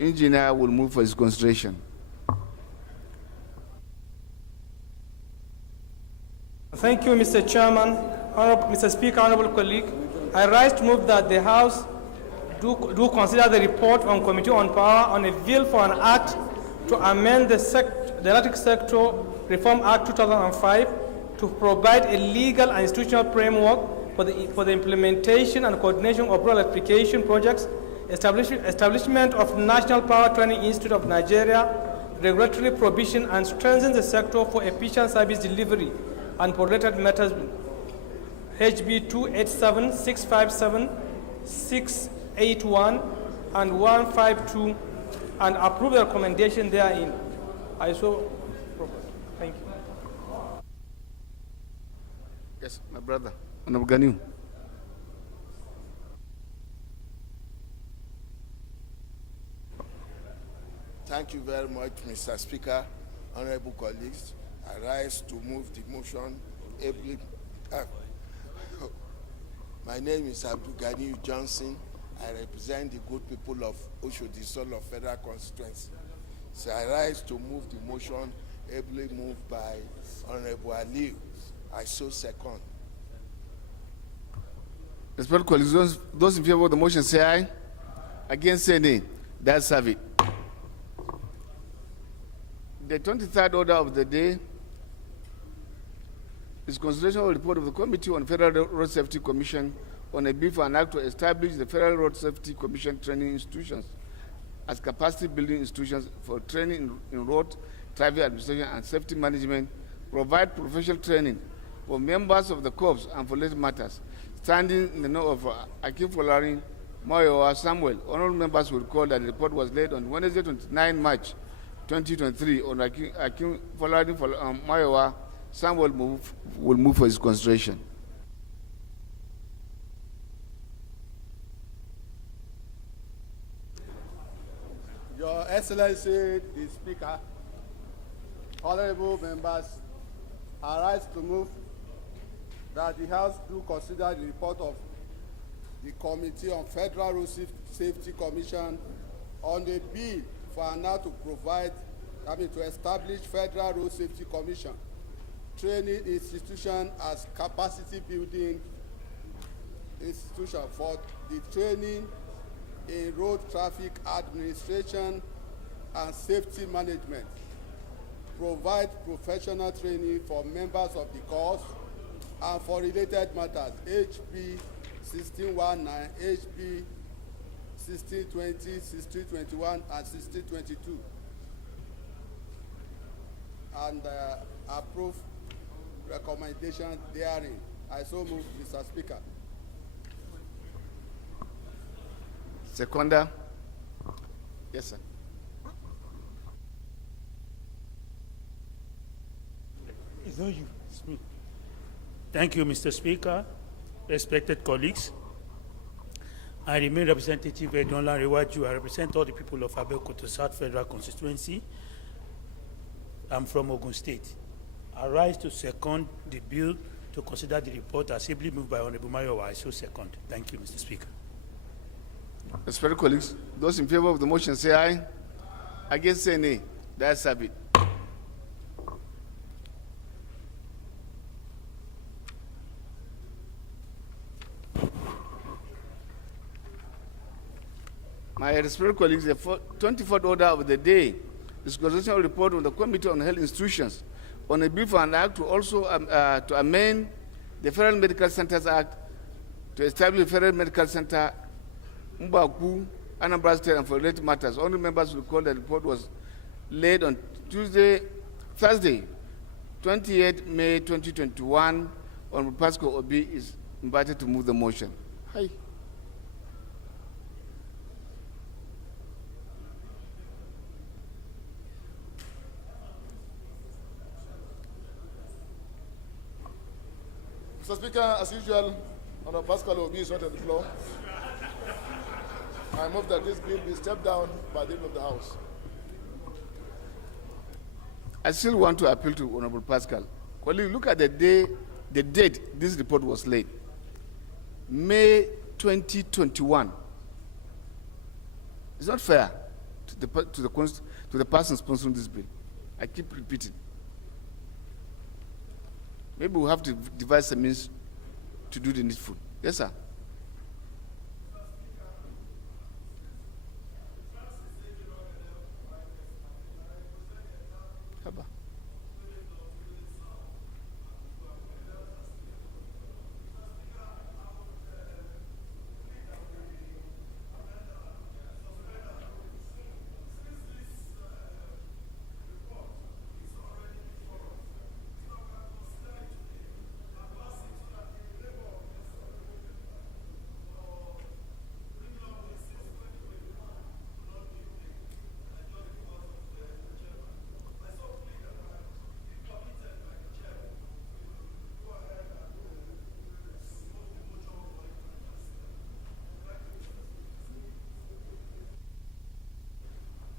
engineer, will move for his consideration. Thank you, Mr. Chairman. Honorable, Mr. Speaker, honorable colleague, I rise to move that the House do consider the report on Committee on Power on a bill for an act to amend the Electric Sector Reform Act 2005 to provide a legal and institutional framework for the implementation and coordination of rural electrification projects, establishment of National Power Training Institute of Nigeria, regulatory provision, and strengthen the sector for efficient service delivery and for related matters, HB 287, 657, 681, and 152, and approve the recommendation therein. I so propose. Thank you. Yes, my brother, Honorable Ganiu. Thank you very much, Mr. Speaker, honorable colleagues. I rise to move the motion. My name is Abdul Ganiu Johnson. I represent the good people of Oshodi Solo Federal Constituency. So I rise to move the motion ably moved by Honorable Aliu. I so second. Respected colleagues, those in favor of the motion say aye. Against say nay. That's have it. The 23rd order of the day is consideration of the report of the Committee on Federal Road Safety Commission on a bill for an act to establish the Federal Road Safety Commission training institutions as capacity building institutions for training in road, traffic administration, and safety management, provide professional training for members of the corps and for related matters. Standing in the name of Akim Folarin, Moyowa, Samuel, honorable members will recall that the report was laid on Wednesday, 29 March 2023 on Akim Folarin Moyowa. Samuel will move for his consideration. Your Excellency, the Speaker, honorable members, I rise to move that the House do consider the report of the Committee on Federal Road Safety Commission on the bill for an act to establish Federal Road Safety Commission training institution as capacity building institution for the training in road traffic administration and safety management, provide professional training for members of the course and for related matters, HB 1619, HB 1620, 1621, and 1622, and approve recommendation therein. I so move, Mr. Speaker. Seconder. Yes, sir. It's not you, it's me. Thank you, Mr. Speaker. Respected colleagues, I remain Representative Edonla Rewaju. I represent all the people of Abeokuta South Federal Constituency. I'm from Ogun State. I rise to second the bill to consider the report as ably moved by Honorable Mayowa. I so second. Thank you, Mr. Speaker. Respected colleagues, those in favor of the motion say aye. Against say nay. That's have it. My respected colleagues, the 24th order of the day is constitutional report of the Committee on Health Institutions on a bill for an act to also to amend the Federal Medical Centers Act to establish a Federal Medical Center Mbaku, Anambra State, and for related matters. Only members will recall that the report was laid on Thursday, 28 May 2021. Honorable Pascal Obi is invited to move the motion. Hi. Mr. Speaker, as usual, Honorable Pascal Obi is not on the floor. I move that this bill be stepped down by the leader of the House. I still want to appeal to Honorable Pascal. Colleague, look at the date this report was laid. May 2021. It's not fair to the person sponsoring this bill. I keep repeating. Maybe we'll have to devise a means to do the needful. Yes, sir.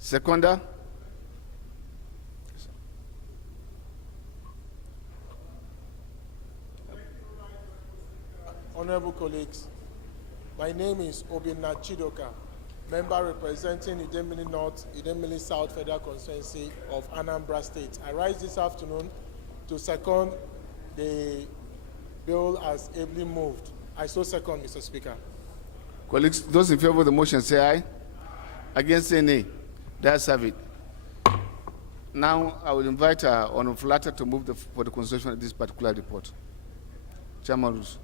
Seconder? Honorable colleagues, my name is Obinna Chidoka, member representing Idemili North, Idemili South Federal Constituency of Anambra State. I rise this afternoon to second the bill as ably moved. I so second, Mr. Speaker. Colleagues, those in favor of the motion say aye. Against say nay. That's have it. Now I will invite Honorable Flatter to move for the consideration of this particular report. Chairman Rules.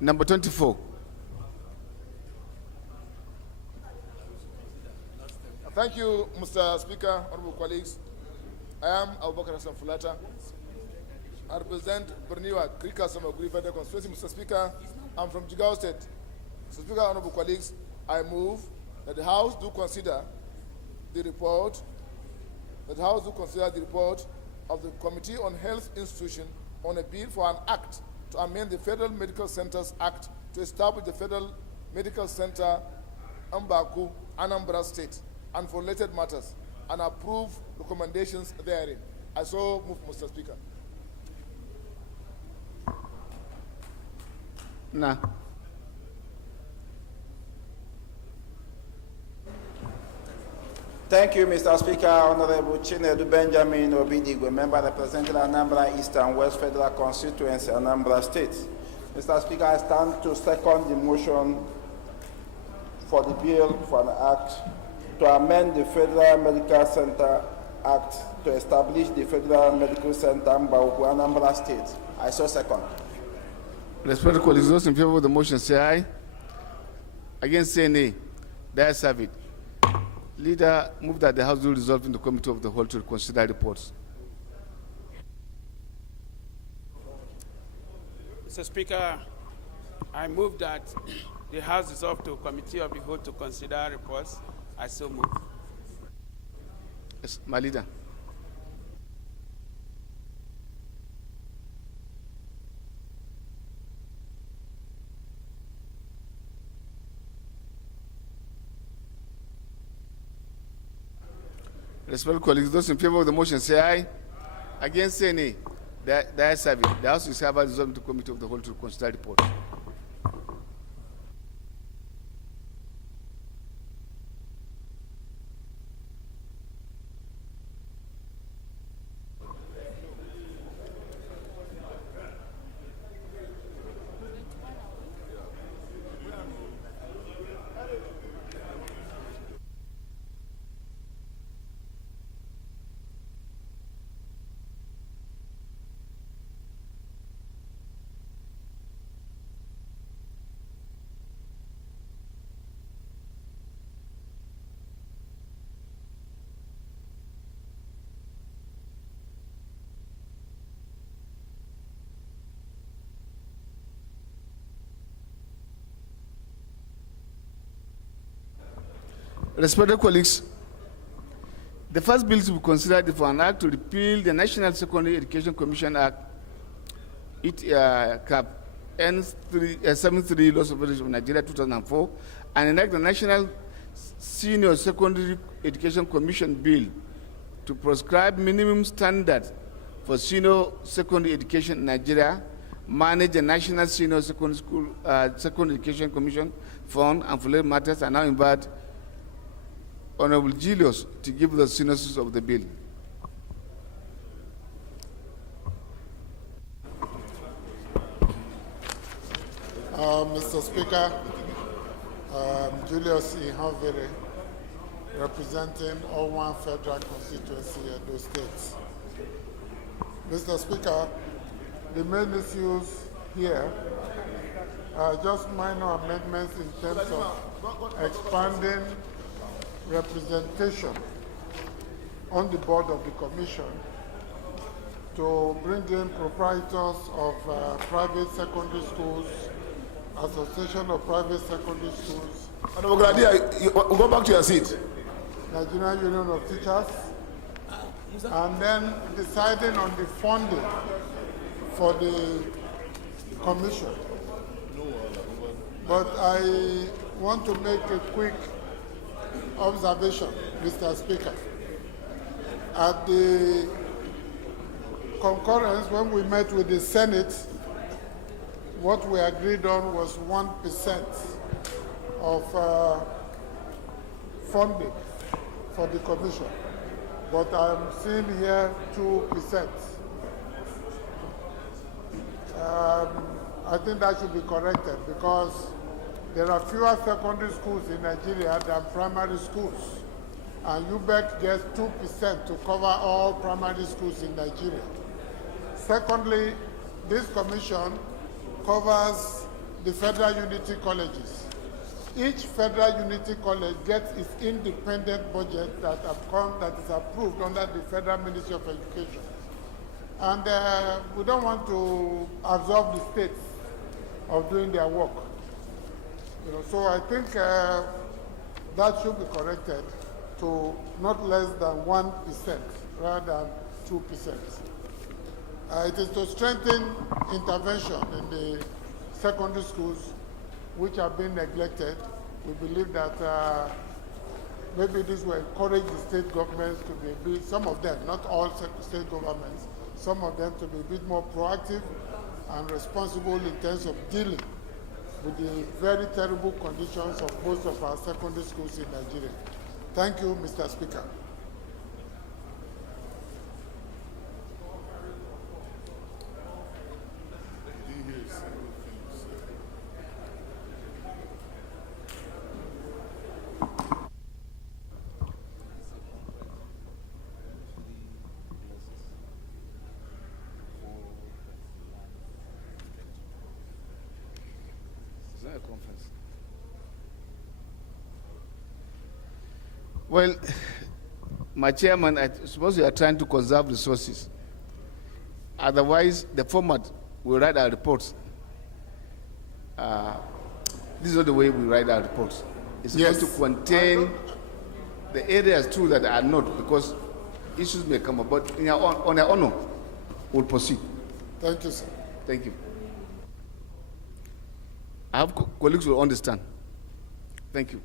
Number 24. Thank you, Mr. Speaker, honorable colleagues. I am Abubakar Hassan Fulata. I represent Berniwa, Krika, Samaguri Federal Constituency. Mr. Speaker, I'm from Jigawa State. Mr. Speaker, honorable colleagues, I move that the House do consider the report, of the Committee on Health Institution on a bill for an act to amend the Federal Medical Centers Act to establish the Federal Medical Center, Ambaku, Anambra State, and for related matters, and approve recommendations therein. I so move, Mr. Speaker. Nah. Thank you, Mr. Speaker. Honorable Chinedu Benjamin Obidigwe, member representing Anambra East and West Federal Constituency, Anambra State. Mr. Speaker, I stand to second the motion for the bill for an act to amend the Federal Medical Center Act to establish the Federal Medical Center Mbauku, Anambra State. I so second. Respected colleagues, those in favor of the motion say aye. Against say nay. That's have it. Leader, move that the House will resolve in the Committee of the Whole to consider reports. Mr. Speaker, I move that the House resolve to Committee of the Whole to consider reports. I so move. Yes, my leader. Respected colleagues, those in favor of the motion say aye. Against say nay. The ayes have it. The House is hereby resolved to the Committee of the Whole to consider report. Respected colleagues, the first bill to be considered for an act to repeal the National Secondary Education Commission Act, Cap N73 Laws of Nigeria 2004, and enact the National Senior Secondary Education Commission Bill to prescribe minimum standards for senior secondary education in Nigeria, manage the National Senior Secondary Education Commission Fund, and for related matters, and now invite Honorable Julius to give the synopsis of the bill. Mr. Speaker, Julius Ihanvere, representing Owan Federal Constituency, Edo State. Mr. Speaker, the main issues here are just minor amendments in terms of expanding representation on the board of the commission to bring in proprietors of private secondary schools, Association of Private Secondary Schools. Honorable Gradia, go back to your seat. Nigerian Union of Teachers, and then deciding on the funding for the commission. But I want to make a quick observation, Mr. Speaker. At the concurrence, when we met with the Senate, what we agreed on was 1% of funding for the commission. But I'm seeing here 2%. I think that should be corrected because there are fewer secondary schools in Nigeria than primary schools. And UBEC gets 2% to cover all primary schools in Nigeria. Secondly, this commission covers the federal unity colleges. Each federal unity college gets its independent budget that is approved under the Federal Ministry of Education. And we don't want to absorb the states of doing their work. So I think that should be corrected to not less than 1% rather than 2%. It is to strengthen intervention in the secondary schools which have been neglected. We believe that maybe this will encourage the state governments to be, some of them, not all state governments, some of them to be a bit more proactive and responsible in terms of dealing with the very terrible conditions of most of our secondary schools in Nigeria. Thank you, Mr. Speaker. Well, my chairman, I suppose you are trying to conserve resources. Otherwise, the format we write our reports. This is not the way we write our reports. It's supposed to contain the areas too that are not, because issues may come up. But on our honor, we'll proceed. Thank you, sir. Thank you. I have colleagues who will understand. Thank you.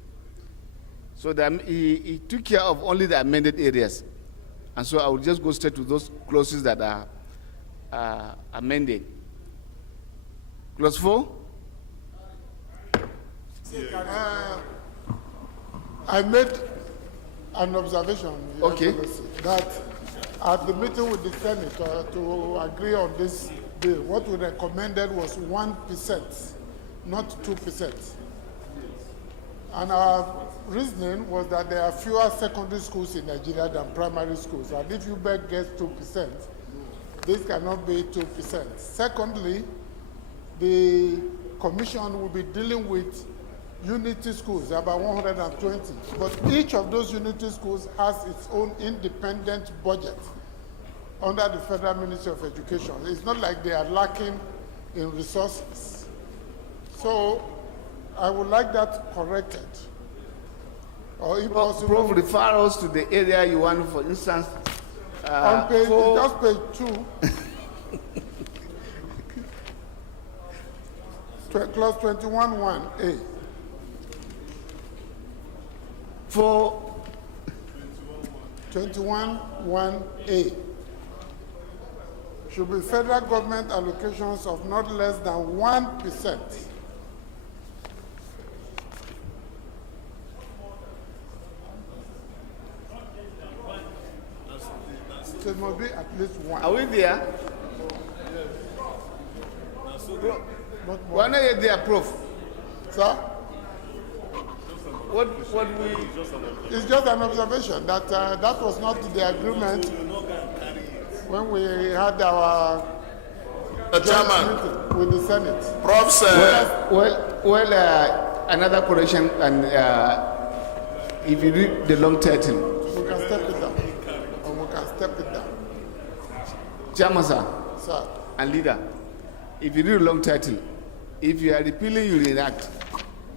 So he took care of only the amended areas. And so I will just go straight to those clauses that are amended. Clause 4? I made an observation, okay, that at the meeting with the Senate to agree on this bill, what we recommended was 1%, not 2%. And our reasoning was that there are fewer secondary schools in Nigeria than primary schools. And if UBEC gets 2%, this cannot be 2%. Secondly, the commission will be dealing with unity schools, about 120. But each of those unity schools has its own independent budget under the Federal Ministry of Education. It's not like they are lacking in resources. So I would like that corrected. Or if possible, Prof, refer us to the area you want, for instance. On page, just page 2. Clause 21(1)(a). For 21(1)(a). Should be federal government allocations of not less than 1%. So it must be at least 1. Are we there? Why not there, Prof? Sir? What we... It's just an observation that that was not the agreement when we had our chairman with the Senate. Prof said... Well, another correction, and if you read the long title... We can step it down. Or we can step it down. Chairman, sir. Sir. And leader, if you read the long title, if you are repealing, you reenact.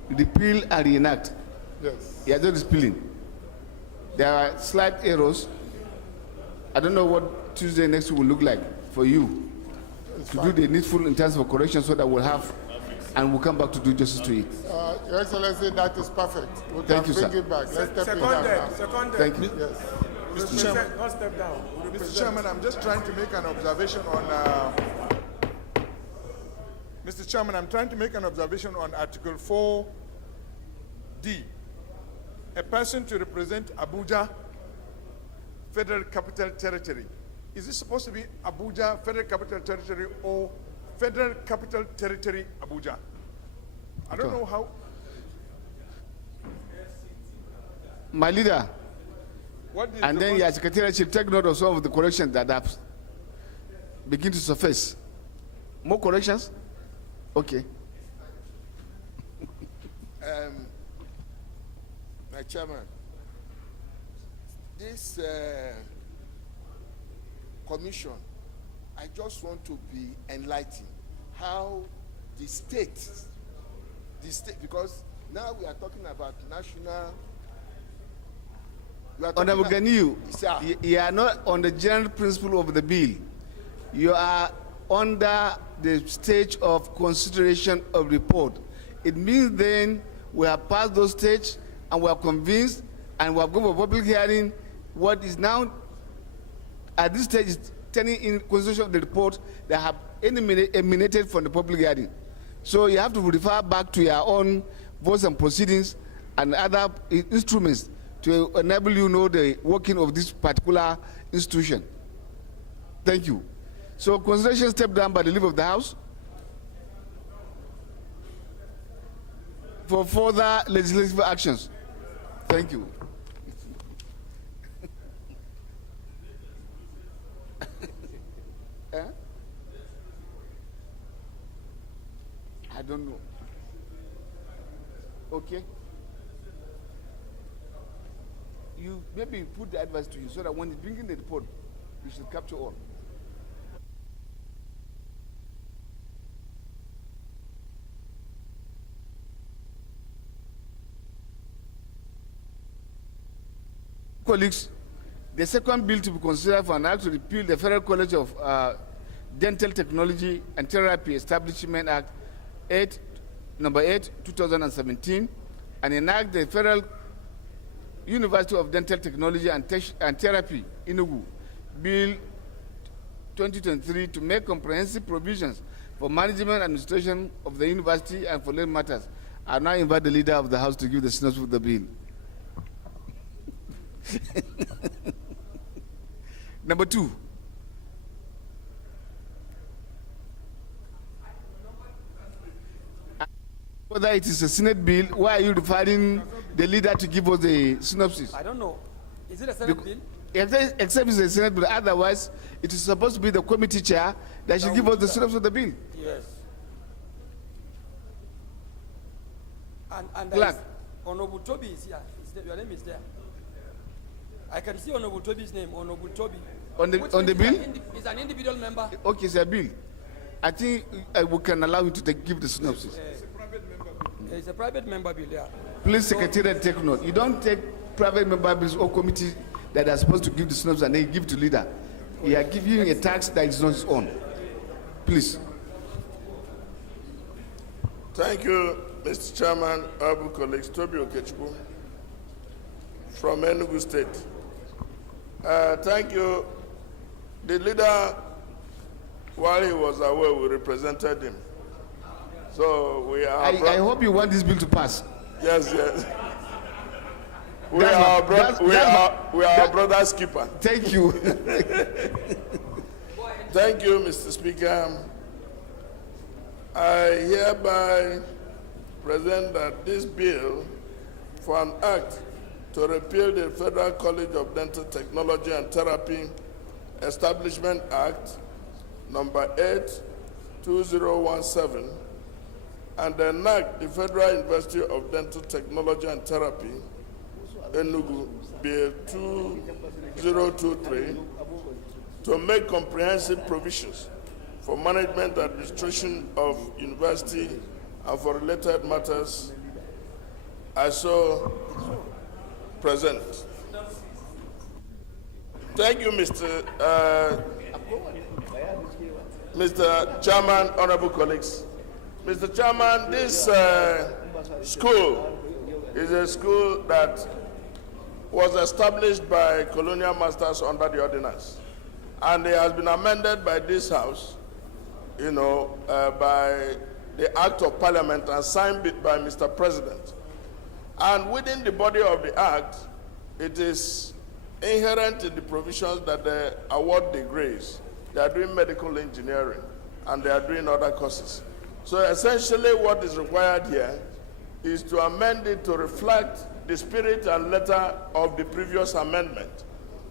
Repeal and reenact. Yes. You are just repealing. There are slight errors. I don't know what Tuesday next week will look like for you to do the needful in terms of correction so that we'll have and we'll come back to do justice to it. Your Excellency, that is perfect. We Thank can you, bring sir. it back. Let's step it Seconded, down now. seconded. Thank you. Yes. Mr. Chairman, Don't step down. Mr. Chairman, I'm just trying to make an observation on. Mr. Chairman, I'm trying to make an observation on Article 4D. A person to represent Abuja, Federal Capital Territory. Is this supposed to be Abuja, Federal Capital Territory, or Federal Capital Territory, Abuja? I don't know how. My leader, What is and then your secretary should take note of some of the corrections that have begin to surface. More corrections? Okay. My chairman, this commission, I just want to be enlightened how the state, because now we are talking about national. Honorable Ganiyu, Sir. you are not on the general principle of the bill. You are under the stage of consideration of report. It means then we have passed those stages and we are convinced and we have gone for public hearing. What is now at this stage is turning in consideration of the report that have emanated from the public hearing. So you have to refer back to your own votes and proceedings and other instruments to enable you know the working of this particular institution. Thank you. So consideration stepped down by the leave of the House for further legislative actions. Thank you. I don't know. Okay. You maybe put the advice to you so that when you bring in the report, you should capture all. Colleagues, the second bill to be considered for an act to repeal the Federal College of Dental Technology and Therapy Establishment Act number 8, 2017, and enact the Federal University of Dental Technology and Therapy, Enugu, Bill 2023 to make comprehensive provisions for management and administration of the university and for legal matters. I now invite the leader of the House to give the synopsis of the bill. Number 2. Whether it is a Senate bill, why are you referring the leader to give us the synopsis? I don't know. Is it a Senate bill? Except it's a Senate bill. Otherwise, it is supposed to be the committee chair that should give us the synopsis of the bill. Yes. And Clerk. Honorable Toby is here. Your name is there. I can see Honorable Toby's name, Honorable Toby. On the bill? He's an individual member. Okay, it's a bill. I think we can allow you to give the synopsis. It's a private member bill, yeah. Please, Secretary, take note. You don't take private member bills or committee that are supposed to give the synopsis and then give to leader. You are giving a tax that is not his own. Please. Thank you, Mr. Chairman, honorable colleagues. Toby Okechukwu from Enugu State. Thank you. The leader, while he was away, we represented him. So we are. I hope you want this bill to pass. Yes, yes. We are our brother's keeper. Thank you. Thank you, Mr. Speaker. I hereby present that this bill for an act to repeal the Federal College of Dental Technology and Therapy Establishment Act number 8, 2017, and enact the Federal University of Dental Technology and Therapy, Enugu, Bill 2023, to make comprehensive provisions for management and administration of university and for related matters, I so present. Thank you, Mr. Chairman, honorable colleagues. Mr. Chairman, this school is a school that was established by colonial masters under the ordinance. And it has been amended by this House, by the Act of Parliament and signed by Mr. President. And within the body of the Act, it is inherent in the provisions that they award degrees. They are doing medical engineering and they are doing other courses. So essentially what is required here is to amend it to reflect the spirit and letter of the previous amendment,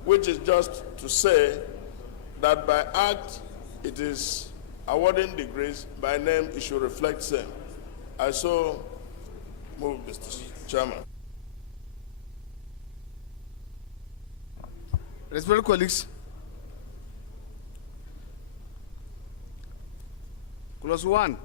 which is just to say that by Act it is awarding degrees, by name it should reflect same. I so move, Mr. Chairman. Respected colleagues, clause 1.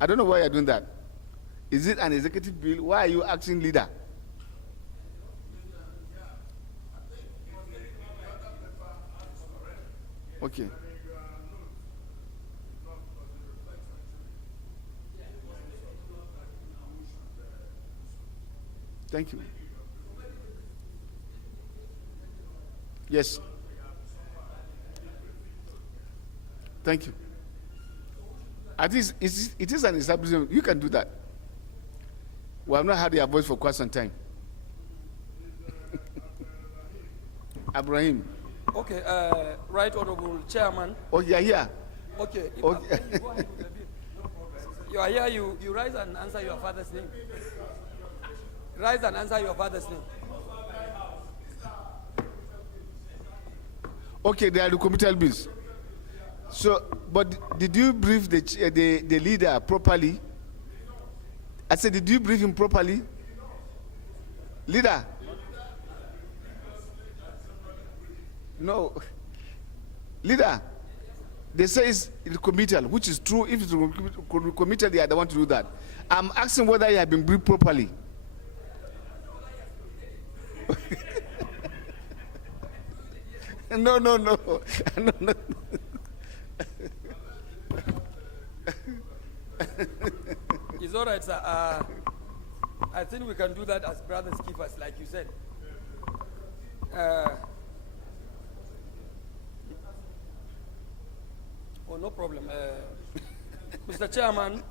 I don't know why you're doing that. Is it an executive bill? Why are you acting leader? Okay. Thank you. Yes. Thank you. At least it is an establishment. You can do that. We have not had your voice for quite some time. Ibrahim. Okay, Right Honorable Chairman. Oh, you are here. Okay. Okay. You are here, you rise and answer your father's name. Rise and answer your father's name. Okay, they are the committal bills. So, but did you brief the leader properly? I said, did you brief him properly? Leader? No. Leader, they say it's committal, which is true. If it's committal, they are the one to do that. I'm asking whether you have been briefed properly. No. No. It's all right, sir. I think we can do that as brothers keepers, like you said. Oh, no problem. Mr. Chairman,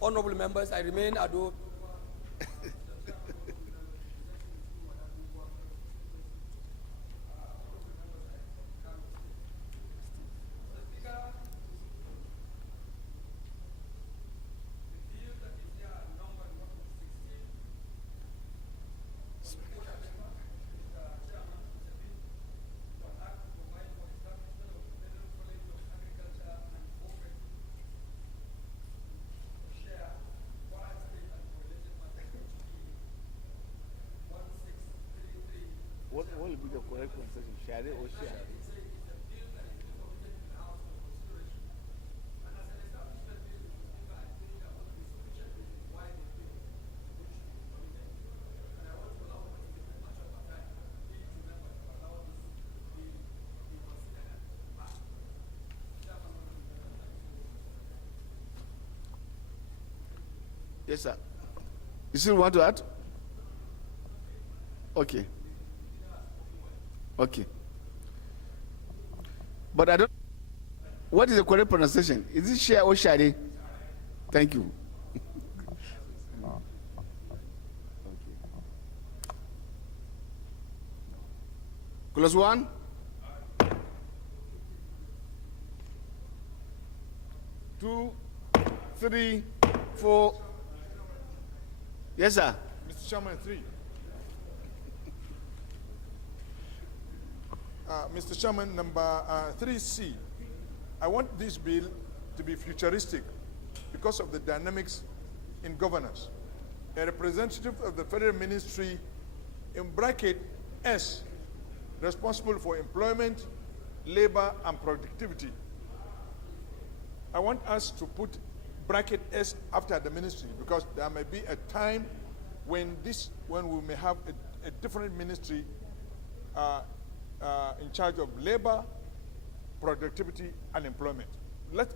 honorable members, I remain Ado. What will be the correct pronunciation? Share or share? Yes, sir. You still want to add? Okay. Okay. But I don't. What is the correct pronunciation? Is it Share or Shari? Thank you. Close one. Two, three, four. Yes, sir. Mr. Chairman, 3. Mr. Chairman, number 3C. I want this bill to be futuristic because of the dynamics in governance. A representative of the Federal Ministry, in bracket S, responsible for employment, labor, and productivity. I want us to put bracket S after the ministry because there may be a time when we may have a different ministry in charge of labor, productivity, and employment. Let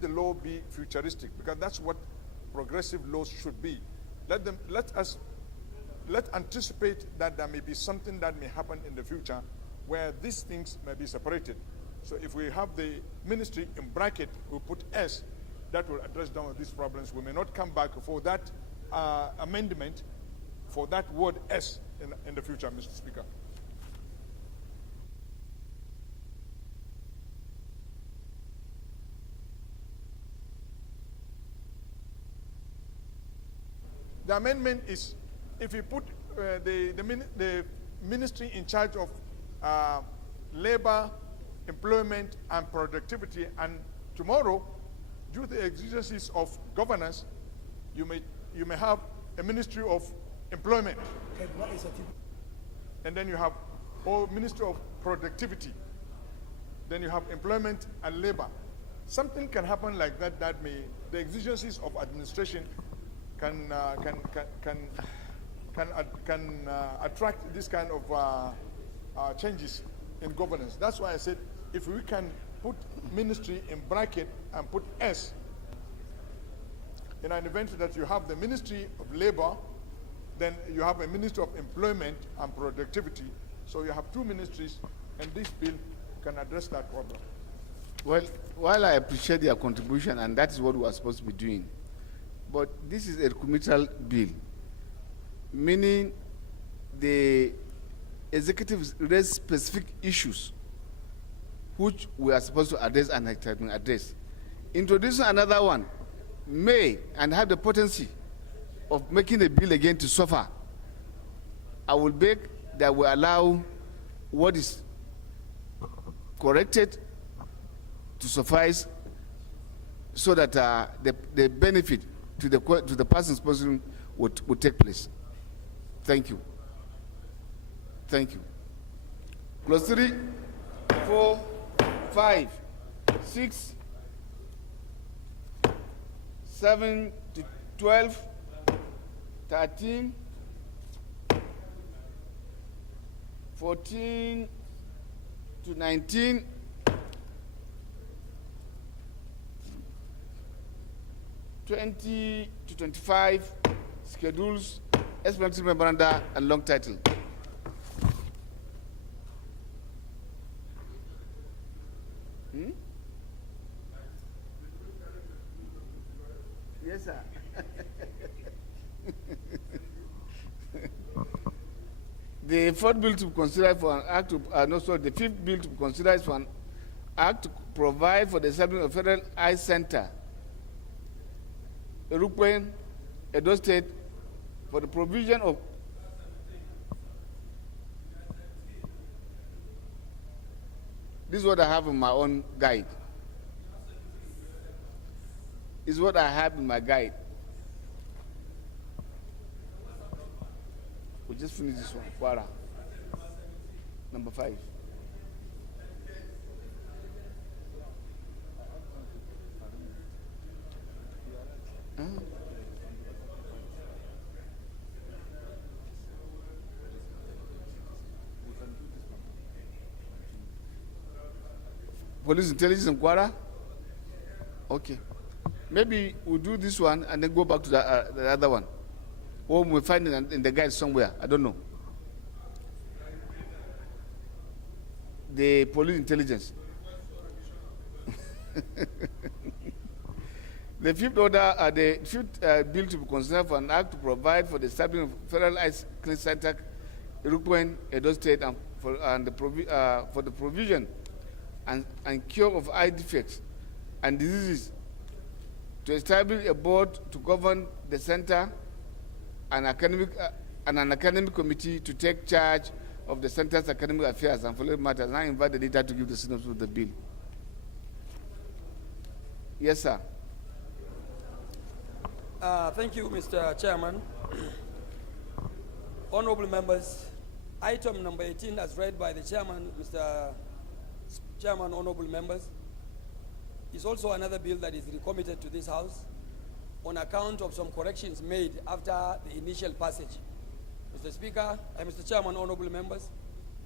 the law be futuristic because that's what progressive laws should be. Let anticipate that there may be something that may happen in the future where these things may be separated. So if we have the ministry in bracket, we put S, that will address down these problems. We may not come back for that amendment for that word S in the future, Mr. Speaker. The amendment is, if you put the ministry in charge of labor, employment, and productivity, and tomorrow, due to the exigencies of governance, you may have a ministry of employment, and then you have ministry of productivity, then you have employment and labor. Something can happen like that the exigencies of administration can attract this kind of changes in governance. That's why I said if we can put ministry in bracket and put S, in an event that you have the Ministry of Labor, then you have a Ministry of Employment and Productivity. So you have two ministries, and this bill can address that problem. Well, while I appreciate their contribution, and that is what we are supposed to be doing, but this is a committal bill, meaning the executives raise specific issues which we are supposed to address and have been addressed. Introducing another one may and have the potency of making the bill again to suffer. I will beg that we allow what is corrected to suffice so that the benefit to the person's person would take place. Thank you. Thank you. Clause 3, 4, 5, 6, 7 to 12, 13, 14 to 19, 20 to 25, schedules, explanatory memoranda, and long title. Yes, sir. The fourth bill to be considered for an act to, the fifth bill to be considered for an act to provide for the establishment of Federal Eye Center, Erukwen, Edo State, for the provision of this is what I have in my own guide. Is what I have in my guide. We just finished this one. Kwara. Number 5. Police intelligence in Kwara? Okay. Maybe we'll do this one and then go back to the other one. Or we'll find it in the guide somewhere. I don't know. the police intelligence. The fifth bill to be considered for an act to provide for the establishment of Federal Ice Clean Center, Irukwem, Edo State, and for the provision and cure of eye defects and diseases, to establish a board to govern the center, and an academic committee to take charge of the center's academic affairs and following matters. And I invite the leader to give the synopsis of the bill. Yes, sir. Thank you, Mr. Chairman. Honorable members, item number 18, as read by the chairman, Mr. Chairman, honorable members, is also another bill that is recommitted to this House on account of some corrections made after the initial passage. Mr. Speaker, Mr. Chairman, honorable members,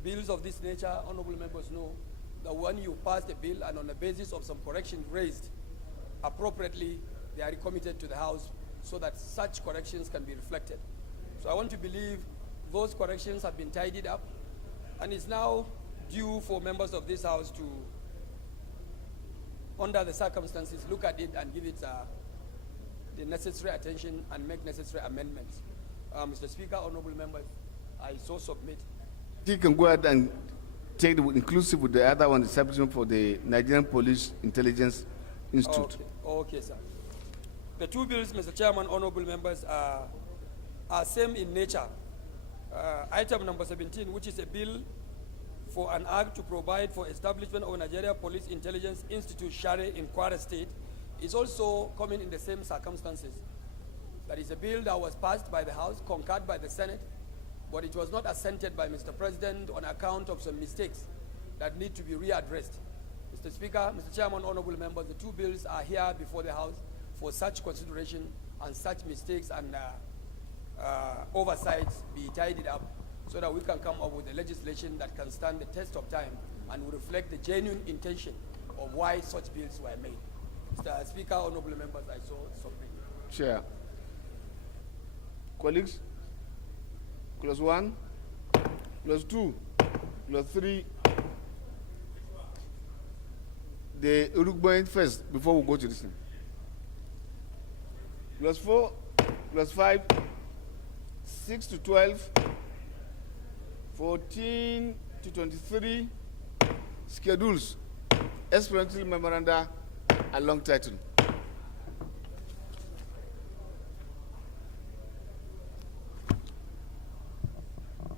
bills of this nature, honorable members know that when you pass a bill and on the basis of some corrections raised appropriately, they are recommitted to the House so that such corrections can be reflected. So I want to believe those corrections have been tidied up, and it's now due for members of this House to, under the circumstances, look at it and give it the necessary attention and make necessary amendments. Mr. Speaker, honorable members, I so submit. You can go ahead and take the inclusive with the other one, establishment for the Nigerian Police Intelligence Institute. Okay, sir. The two bills, Mr. Chairman, honorable members, are same in nature. Item number 17, which is a bill for an act to provide for establishment of Nigeria Police Intelligence Institute, Share, in Kwara State, is also coming in the same circumstances. That is a bill that was passed by the House, concurred by the Senate, but it was not assented by Mr. President on account of some mistakes that need to be readdressed. Mr. Speaker, Mr. Chairman, honorable members, the two bills are here before the House for such consideration and such mistakes and oversights be tidied up so that we can come up with a legislation that can stand the test of time and will reflect the genuine intention of why such bills were made. Mr. Speaker, honorable members, I so submit. Chair. Colleagues, clause 1, clause 2, clause 3. The Uruguayan first before we go to this thing. Clause 4, clause 5, 6 to 12, 14 to 23, schedules, explanatory memoranda, and long title.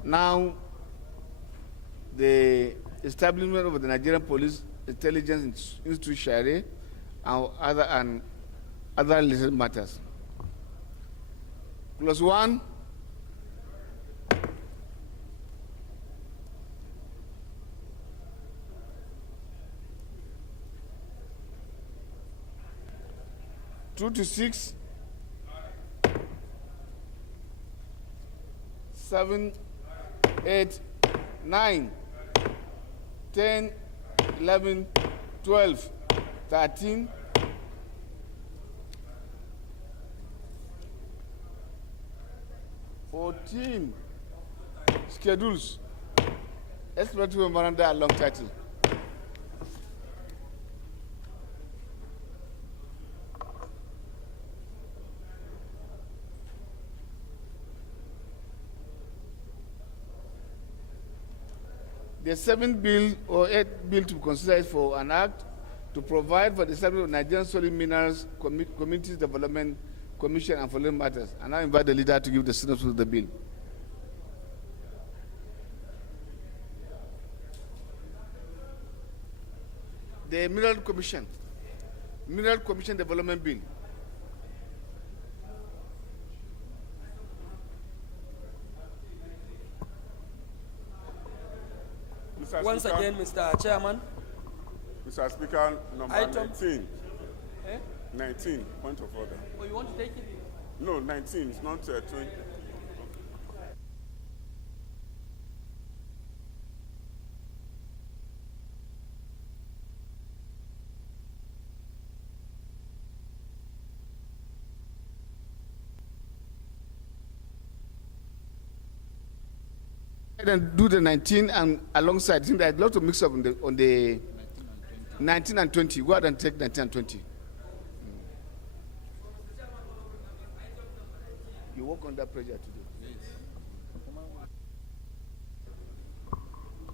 Now, the establishment of the Nigerian Police Intelligence Institute, Share, and other related matters. Clause 1. Two to 6, 7, 8, 9, 10, 11, 12, 13, 14 schedules, explanatory memoranda, and long title. The seventh bill or eighth bill to be considered for an act to provide for the establishment of Nigerian solid minerals communities development commission and following matters. And I invite the leader to give the synopsis of the bill. The Mineral Commission Development Bill. Once again, Mr. Chairman. Mr. Speaker, number Item 19. 19, point of order. Oh, you want to take it? No, 19, it's not 20. And do the 19 and alongside. I think there's a lot of mix up on the 19 and 20. Go ahead and take 19 and 20. You work under pressure today.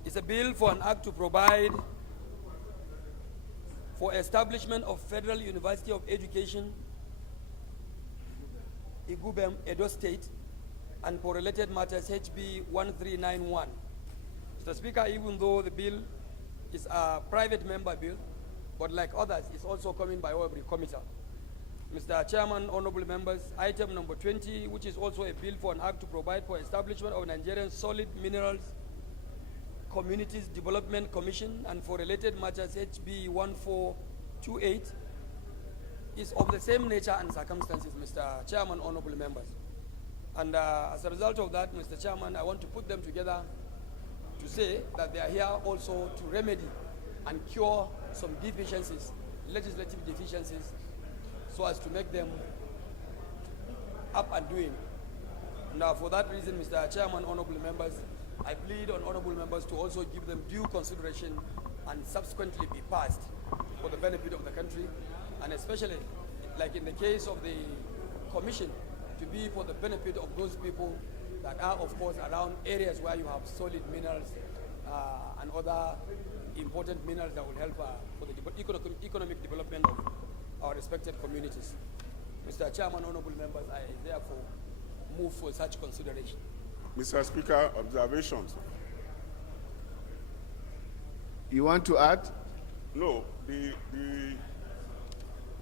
It's a bill for an act to provide for establishment of Federal University of Education, Igubem, Edo State, and for related matters, HB 1391. Mr. Speaker, even though the bill is a private member bill, but like others, it's also coming by way of committee. Mr. Chairman, honorable members, item number 20, which is also a bill for an act to provide for establishment of Nigerian Solid Minerals Communities Development Commission and for related matters, HB 1428, is of the same nature and circumstances, Mr. Chairman, honorable members. And as a result of that, Mr. Chairman, I want to put them together to say that they are here also to remedy and cure some deficiencies, legislative deficiencies, so as to make them up and doing. Now, for that reason, Mr. Chairman, honorable members, I plead on honorable members to also give them due consideration and subsequently be passed for the benefit of the country, and especially, like in the case of the commission, to be for the benefit of those people that are, of course, around areas where you have solid minerals and other important minerals that will help for the economic development of our respected communities. Mr. Chairman, honorable members, I therefore move for such consideration. Mr. Speaker, observations. You want to add? No,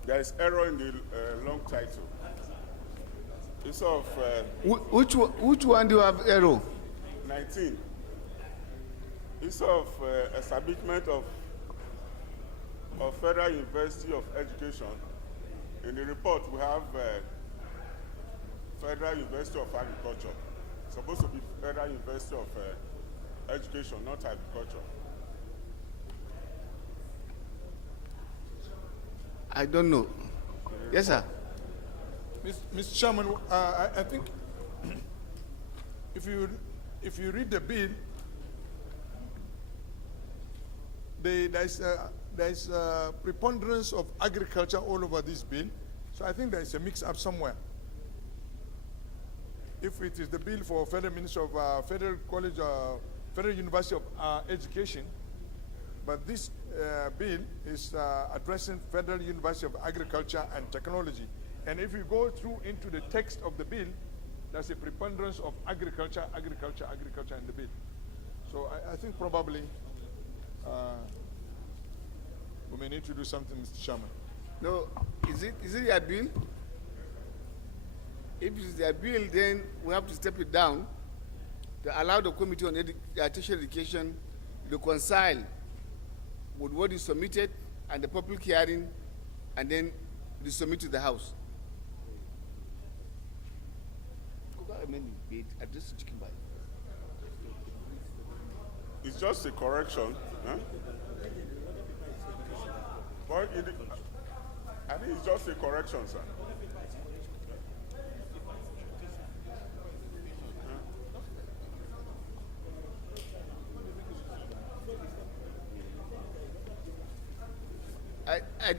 there is error in the long title. It's of which one do you have error? 19. It's of establishment of Federal University of Education. In the report, we have Federal University of Agriculture. It's supposed to be Federal University of Education, not Agriculture. I don't know. Yes, sir. Mr. Chairman, I think if you read the bill, there is a preponderance of agriculture all over this bill. So I think there is a mix-up somewhere. If it is the bill for Federal Ministry of Federal College, Federal University of Education, but this bill is addressing Federal University of Agriculture and Technology. And if you go through into the text of the bill, there's a preponderance of agriculture in the bill. So I think probably we may need to do something, Mr. Chairman. No, is it their bill? If it is their bill, then we have to step it down to allow the Committee on Tertiary Education to reconcile with what is submitted and the public hearing, and then resubmit to the House. It's just a correction. Huh? But I think it's just a correction, sir.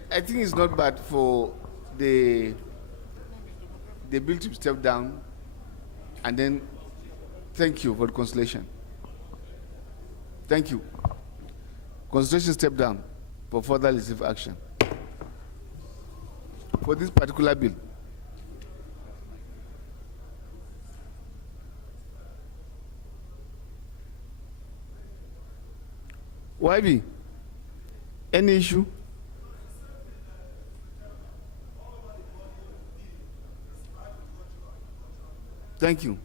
I think it's not bad for the bill to step down, and then thank you for the consolation. Thank you. Consolation step down for further legislative action for this particular bill. YB, any issue? Thank you.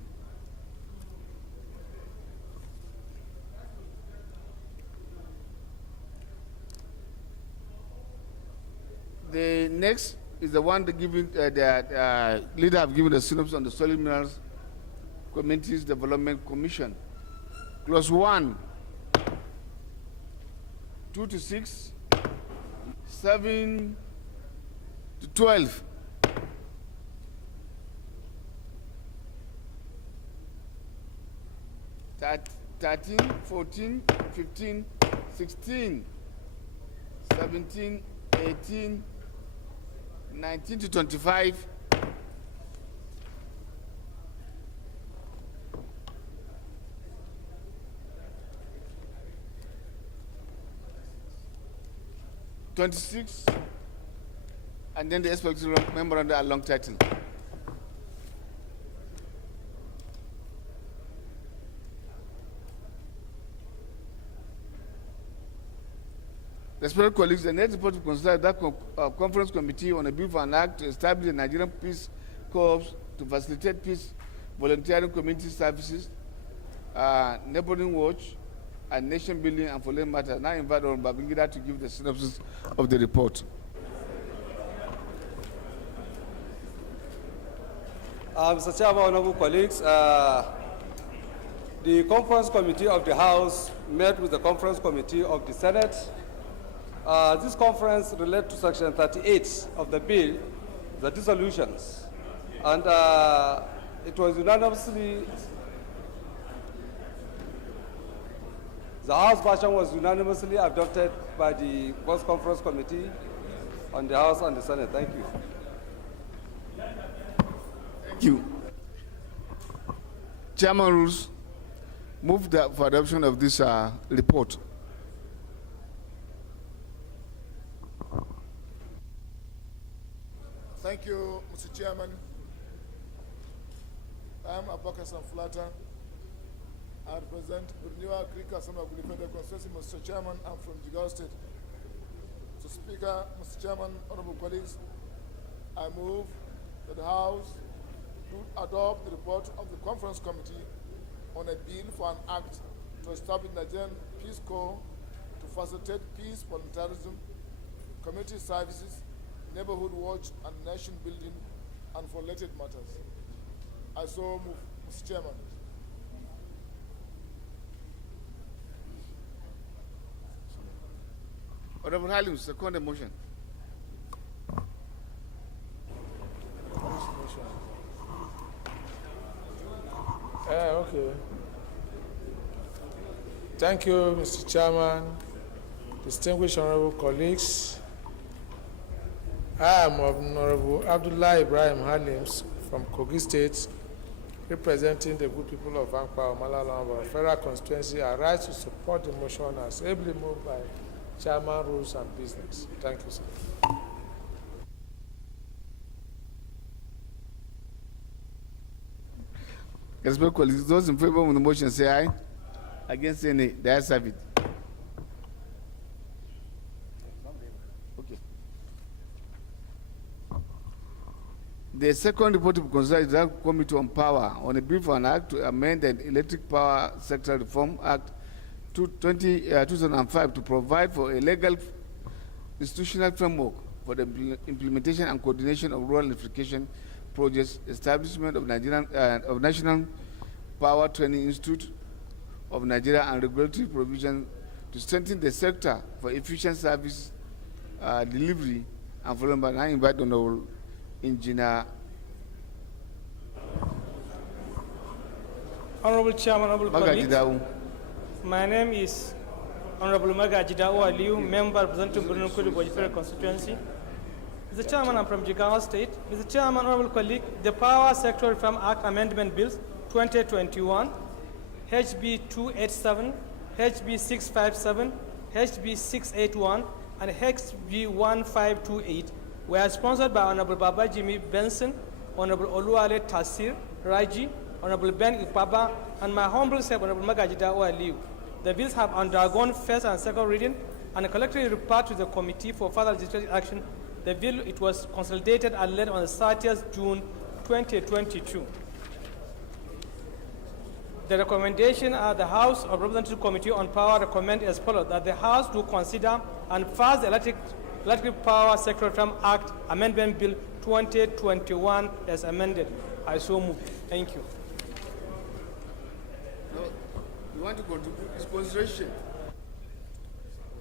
The next is the one that the leader have given the synopsis on the Solid Minerals Communities Development Commission. Clause 1, 2 to 6, 7 to 12. 13, 14, 15, 16, 17, 18, 19 to 25, 26, and then the explanatory memorandum are long title. Respected colleagues, the next report to consider that conference committee on a bill for an act to establish the Nigerian Peace Corps to facilitate peace volunteering community services, neighboring watch, and nation building and following matters. Now I invite Honorable Babangida to give the synopsis of the report. Mr. Chairman, honorable colleagues, the conference committee of the House met with the conference committee of the Senate. This conference relates to section 38 of the bill, the dissolutions, and it was unanimously, the House version was unanimously adopted by the both conference committee on the House and the Senate. Thank you. Thank you. Chairman rules move for adoption of this report. Thank you, Mr. Chairman. I am Abubakar Sanfulata. I represent Renewal Creek Assembly Federal Constituency. Mr. Chairman, I'm from Jigawa State. Mr. Speaker, Mr. Chairman, honorable colleagues, I move that the House to adopt the report of the Conference Committee on a bill for an act to establish Nigerian Peace Corps to facilitate peace, volunteerism, community services, neighborhood watch, and nation building, and for related matters. I so move, Mr. Chairman. Honorable Halim, second the motion. Okay. Thank you, Mr. Chairman, distinguished honorable colleagues. I am Honorable Abdullah Ibrahim Halims from Kogi State, representing the good people of Ankpa, Malala, Federal Constituency. I rise to support the motion as ably moved by Chairman Rules and Business. Thank you, sir. Respected colleagues, those in favor of the motion say aye. Against any, the ayes have it. Okay. The second report to be considered is the Committee on Power on a bill for an act to amend the Electric Power Sector Reform Act 2005 to provide for a legal institutional framework for the implementation and coordination of rural electrification projects, establishment of National Power Training Institute of Nigeria, and regulatory provision to strengthen the sector for efficient service delivery and following. I invite Honorable Engineer. Honorable Chairman, honorable colleagues, my name is Honorable Magaji Dawo Aliu, member representing Bruno Kudu Federal Constituency. Mr. Chairman, I'm from Jigawa State. Mr. Chairman, honorable colleague, the Power Sector Reform Act Amendment Bills 2021, HB 287, HB 657, HB 681, and HB 1528 were sponsored by Honorable Baba Jimmy Benson, Honorable Oluwale Tasir Raji, Honorable Ben Ipaba, and my humble self, Honorable Magaji Dawo Aliu. The bills have undergone first and second reading and collectively referred to the Committee for Further Legislative Action. The bill, it was consolidated and led on the 30th June 2022. The recommendation at the House of Representatives Committee on Power recommend as follows: that the House do consider and pass the Electric Power Sector Reform Act Amendment Bill 2021 as amended. I so move. Thank you. No, you want to contribute his consideration.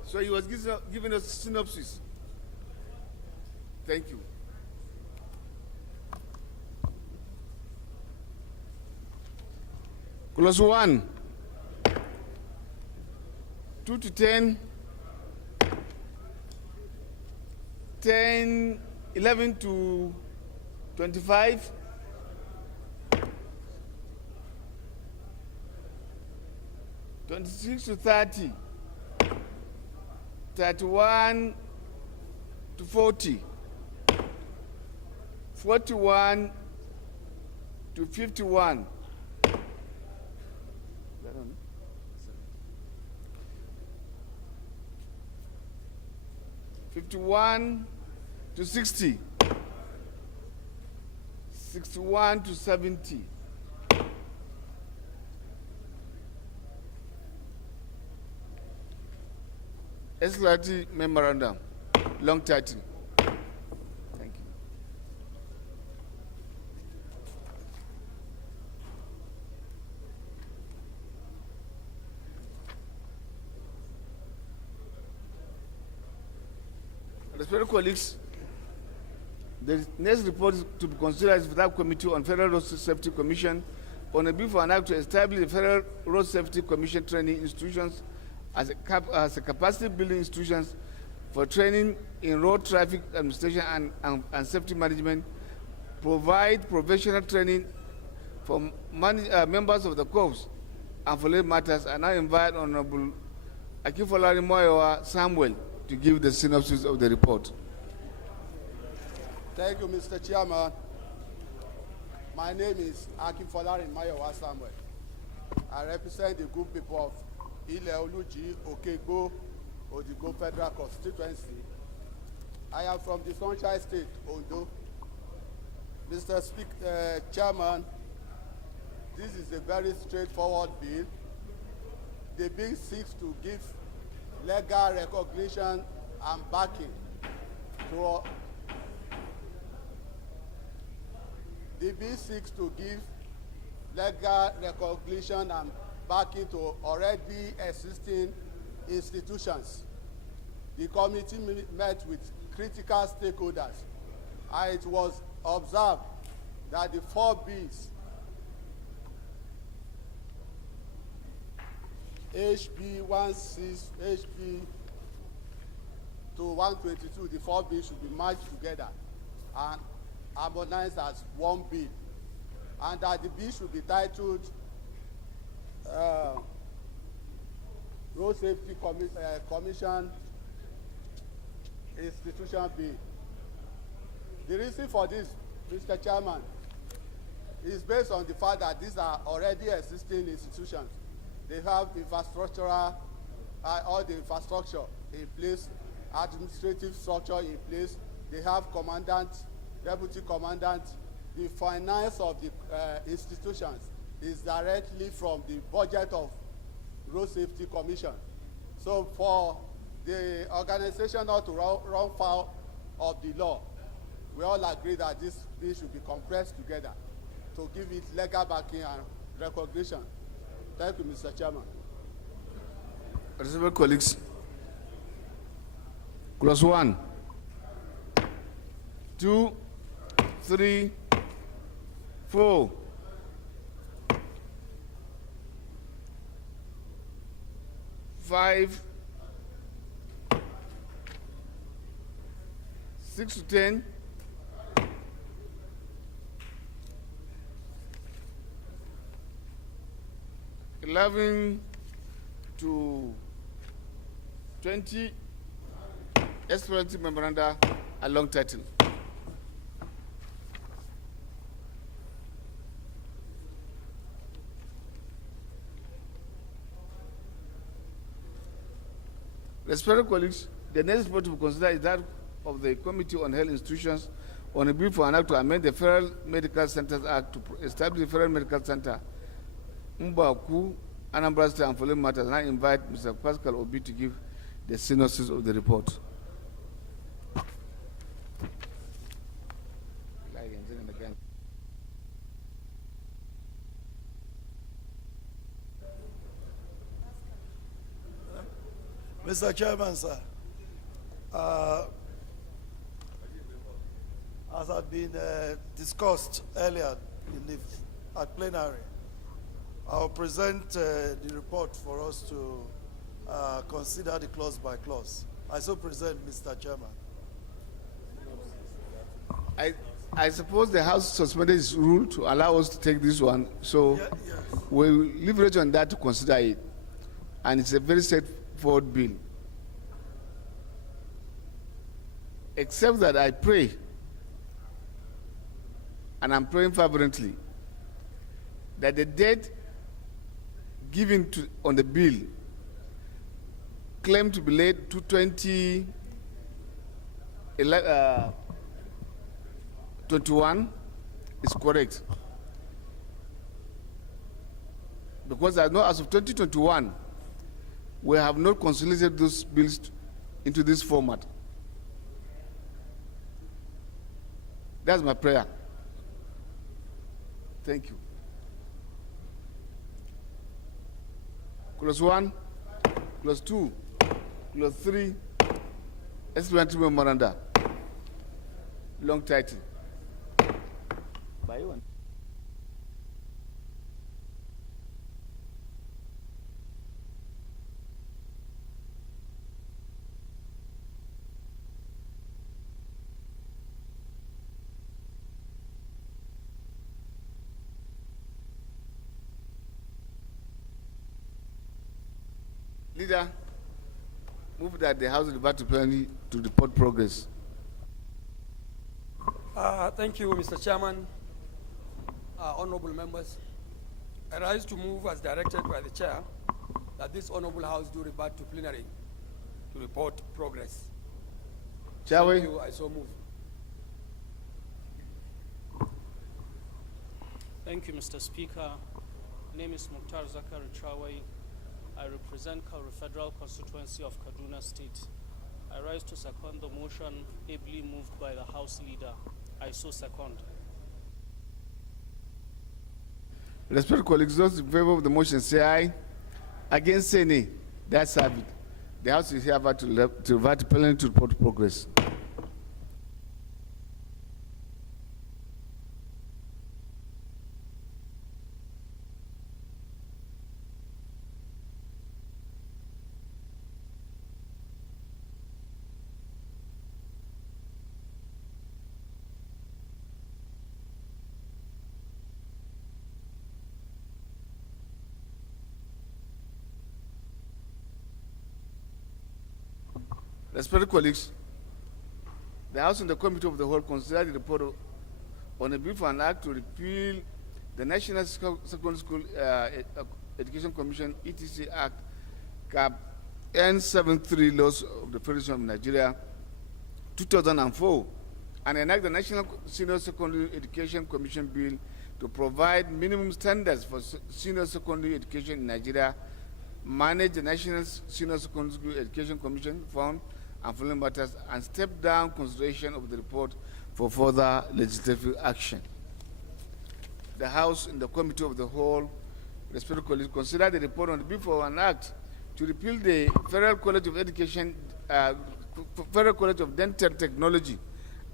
So he was giving us synopsis. Thank you. Clause 1. 2 to 10, 11 to 25, 26 to 30, 31 to 40, 41 to 51. 51 to 60, 61 to 70, Executive Memorandum, long title. Thank you. Respected colleagues, the next report to be considered is the Committee on Federal Road Safety Commission on a bill for an act to establish the Federal Road Safety Commission training institutions as a capacity building institutions for training in road traffic administration and safety management, provide professional training for members of the corps and for related matters. I now invite Honorable Akinfolari Moyowa Samuel to give the synopsis of the report. Thank you, Mr. Chairman. My name is Akinfolari Moyowa Samuel. I represent the good people of Ile-Oluji, Okegbo, Odigbo Federal Constituency. I am from the Sunshine State, Ondo. Mr. Chairman, this is a very straightforward bill. The bill seeks to give legal recognition and backing to the bill seeks to give legal recognition and backing to already existing institutions. The committee met with critical stakeholders, and it was observed that the 4 bills, HB 16, HB to 122, the 4 bills should be merged together and harmonized as one bill, and that the bill should be titled Road Safety Commission Institution Bill. The reason for this, Mr. Chairman, is based on the fact that these are already existing institutions. They have infrastructural, all the infrastructure in place, administrative structure in place. They have commandant, deputy commandant. The finance of the institutions is directly from the budget of Road Safety Commission. So for the organization not to run foul of the law, we all agree that this bill should be compressed together to give it legal backing and recognition. Thank you, Mr. Chairman. Respected colleagues, clause 1, 2, 3, 4, 5, 6 to 10, 11 to 20, explanatory memoranda, a long title. Respected colleagues, the next report to be considered is that of the Committee on Health Institutions on a bill for an act to amend the Federal Medical Centers Act to establish the Federal Medical Center, Mbaku, Anambra State, and following matters. And I invite Mr. Pascal Obi to give the synopsis of the report. Mr. Chairman, sir, as had been discussed earlier at plenary, I'll present the report for us to consider the clause by clause. I so present, Mr. Chairman. I suppose the House suspended its rule to allow us to take this one, so we'll leverage on that to consider it. And it's a very straightforward bill. Except that I pray, and I'm praying fervently, that the date given on the bill claimed to be laid to 2021 is correct. Because I know as of 2021, we have not consolidated those bills into this format. That's my prayer. Thank you. Clause 1, Clause 2, Clause 3, explanatory memoranda. Long title. By one. Leader, move that the House revert to plenary to report progress. Thank you, Mr. Chairman. Honorable members, I rise to move as directed by the chair that this honorable House do revert to plenary to report progress. Shall we? Thank you, I so move. Thank you, Mr. Speaker. My name is Mukhtar Zakari Trawe. I represent Kauru Federal Constituency of Kaduna State. I rise to second the motion ably moved by the House Leader. I so second. Respected colleagues, those in favor of the motion say aye. Against say nay. That's it. The House is hereby to revert to plenary to report progress. Respected colleagues, the House and the Committee of the Whole considered the report on a bill for an act to repeal the National Secondary School Education Commission (ETC) Act (Cap) N73 laws of the Federation of Nigeria 2004 and enact the National Senior Secondary Education Commission Bill to provide minimum standards for senior secondary education in Nigeria, manage the National Senior Secondary School Education Commission Fund and following matters, and step down consideration of the report for further legislative action. The House and the Committee of the Whole, respected colleagues, consider the report on the bill for an act to repeal the Federal College of Education, Federal College of Dental Technology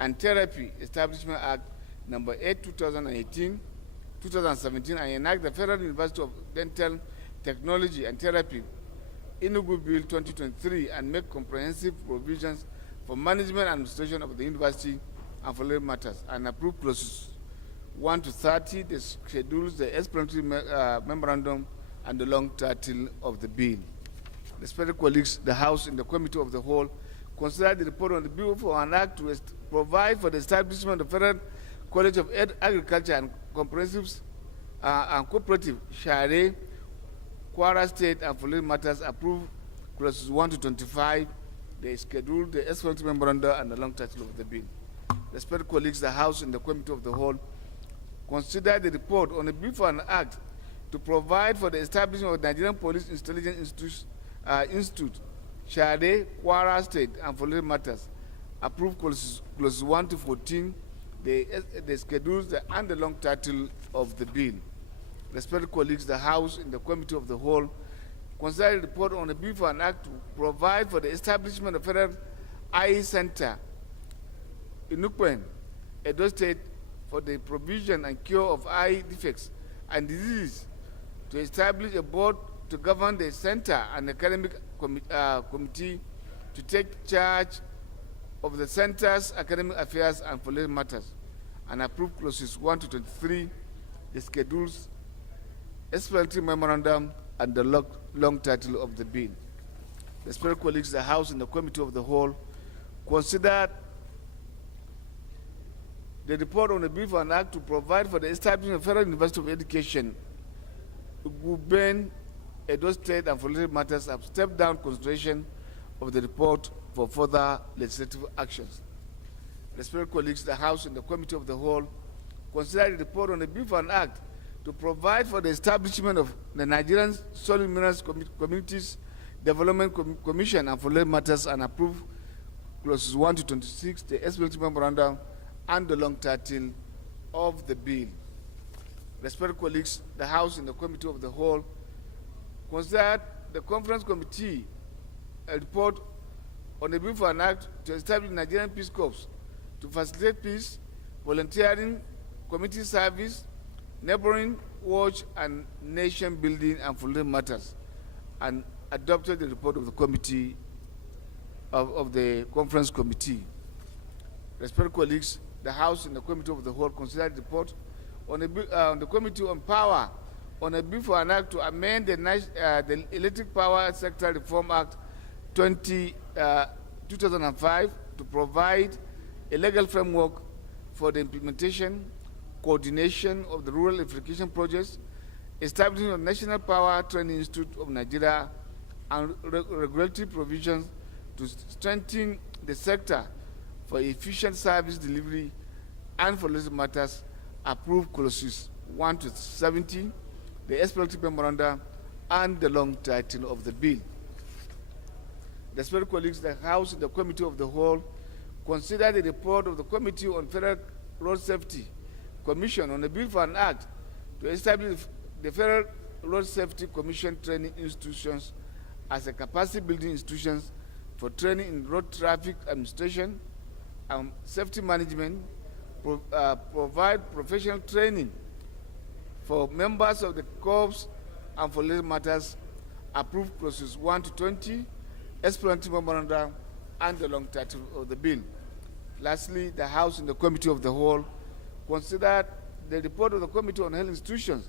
and Therapy Establishment Act Number 8, 2017, and enact the Federal University of Dental Technology and Therapy Enugu Bill 2023 and make comprehensive provisions for management and administration of the university and for related matters, and approve clauses 1 to 30, the schedules, the explanatory memorandum, and the long title of the bill. Respected colleagues, the House and the Committee of the Whole consider the report on the bill for an act to provide for the establishment of Federal College of Agriculture and Comprehensive and Cooperative Share, Kwara State, and for related matters, approve clauses 1 to 25, the schedule, the explanatory memorandum, and the long title of the bill. Respected colleagues, the House and the Committee of the Whole consider the report on the bill for an act to provide for the establishment of the Nigerian Police Intelligence Institute, Shade, Kwara State, and for related matters, approve clauses 1 to 14, the schedules, and the long title of the bill. Respected colleagues, the House and the Committee of the Whole consider the report on the bill for an act to provide for the establishment of Federal Eye Center in Nukwen, Edo State, for the provision and cure of eye defects and diseases, to establish a board to govern the center and academic committee to take charge of the center's academic affairs and political matters, and approve clauses 1 to 23, the schedules, explanatory memorandum, and the long title of the bill. Respected colleagues, the House and the Committee of the Whole considered the report on the bill for an act to provide for the establishment of Federal University of Education, Guben, Edo State, and for related matters have stepped down consideration of the report for further legislative actions. Respected colleagues, the House and the Committee of the Whole considered the report on the bill for an act to provide for the establishment of the Nigerian Solid Minerals Communities Development Commission and for related matters, and approve clauses 1 to 26, the explanatory memorandum, and the long title of the bill. Respected colleagues, the House and the Committee of the Whole considered the Conference Committee a report on the bill for an act to establish Nigerian Peace Corps to facilitate peace, volunteering, community service, neighboring watch, and nation building and for related matters, and adopted the report of the committee of the Conference Committee. Respected colleagues, the House and the Committee of the Whole considered the report on the Committee on Power on a bill for an act to amend the Electric Power Sector Reform Act 2005 to provide a legal framework for the implementation, coordination of the rural electrification projects, establishing a National Power Training Institute of Nigeria, and regulatory provisions to strengthen the sector for efficient service delivery and for related matters, approve clauses 1 to 70, the explanatory memorandum, and the long title of the bill. Respected colleagues, the House and the Committee of the Whole considered the report of the Committee on Federal Road Safety Commission on a bill for an act to establish the Federal Road Safety Commission training institutions as a capacity building institutions for training in road traffic administration and safety management, provide professional training for members of the corps and for related matters, approve clauses 1 to 20, explanatory memorandum, and the long title of the bill. Lastly, the House and the Committee of the Whole considered the report of the Committee on Health Institutions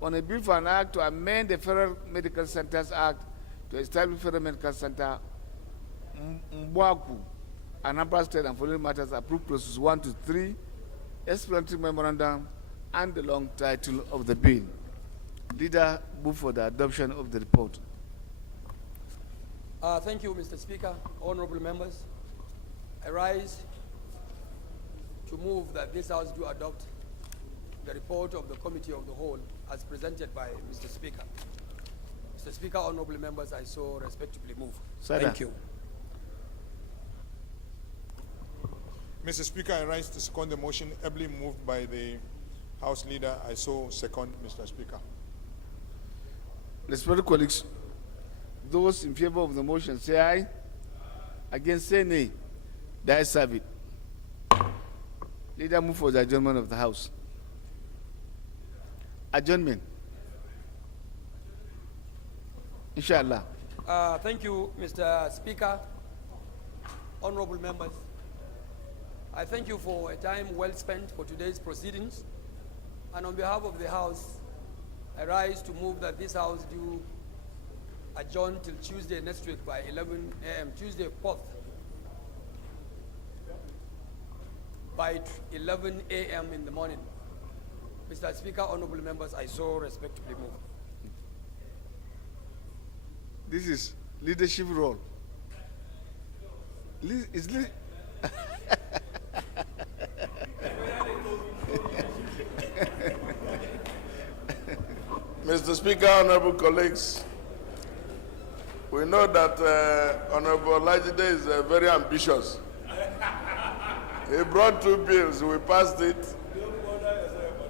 on a bill for an act to amend the Federal Medical Centers Act to establish Federal Medical Center Mbwaku, Anambra State, and for related matters, approve clauses 1 to 3, explanatory memorandum, and the long title of the bill. Leader, move for the adoption of the report. Thank you, Mr. Speaker. Honorable members, I rise to move that this House do adopt the report of the Committee of the Whole as presented by Mr. Speaker. Mr. Speaker, honorable members, I so respectfully move. Thank you. Mr. Speaker, I rise to second the motion ably moved by the House Leader. I so second, Mr. Speaker. Respected colleagues, those in favor of the motion say aye. Against say nay. The ayes have it. Leader, move for the adjournment of the House. Adjournment. Inshallah. Thank you, Mr. Speaker. Honorable members, I thank you for a time well spent for today's proceedings. And on behalf of the House, I rise to move that this House do adjourn till Tuesday next week by 11 a.m. Tuesday 4th by 11 a.m. in the morning. Mr. Speaker, honorable members, I so respectfully move. This is leadership role. Mr. Speaker, honorable colleagues, we know that Honorable Olajide is very ambitious. He brought 2 bills, we passed it,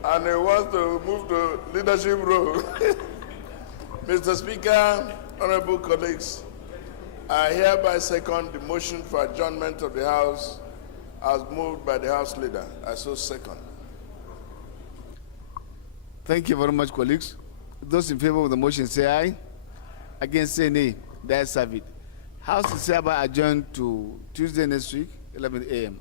and he wants to move to leadership role. Mr. Speaker, honorable colleagues, I hereby second the motion for adjournment of the House as moved by the House Leader. I so second. Thank you very much, colleagues. Those in favor of the motion say aye. Against say nay. The ayes have it. House is hereby adjourned to Tuesday next week, 11 a.m.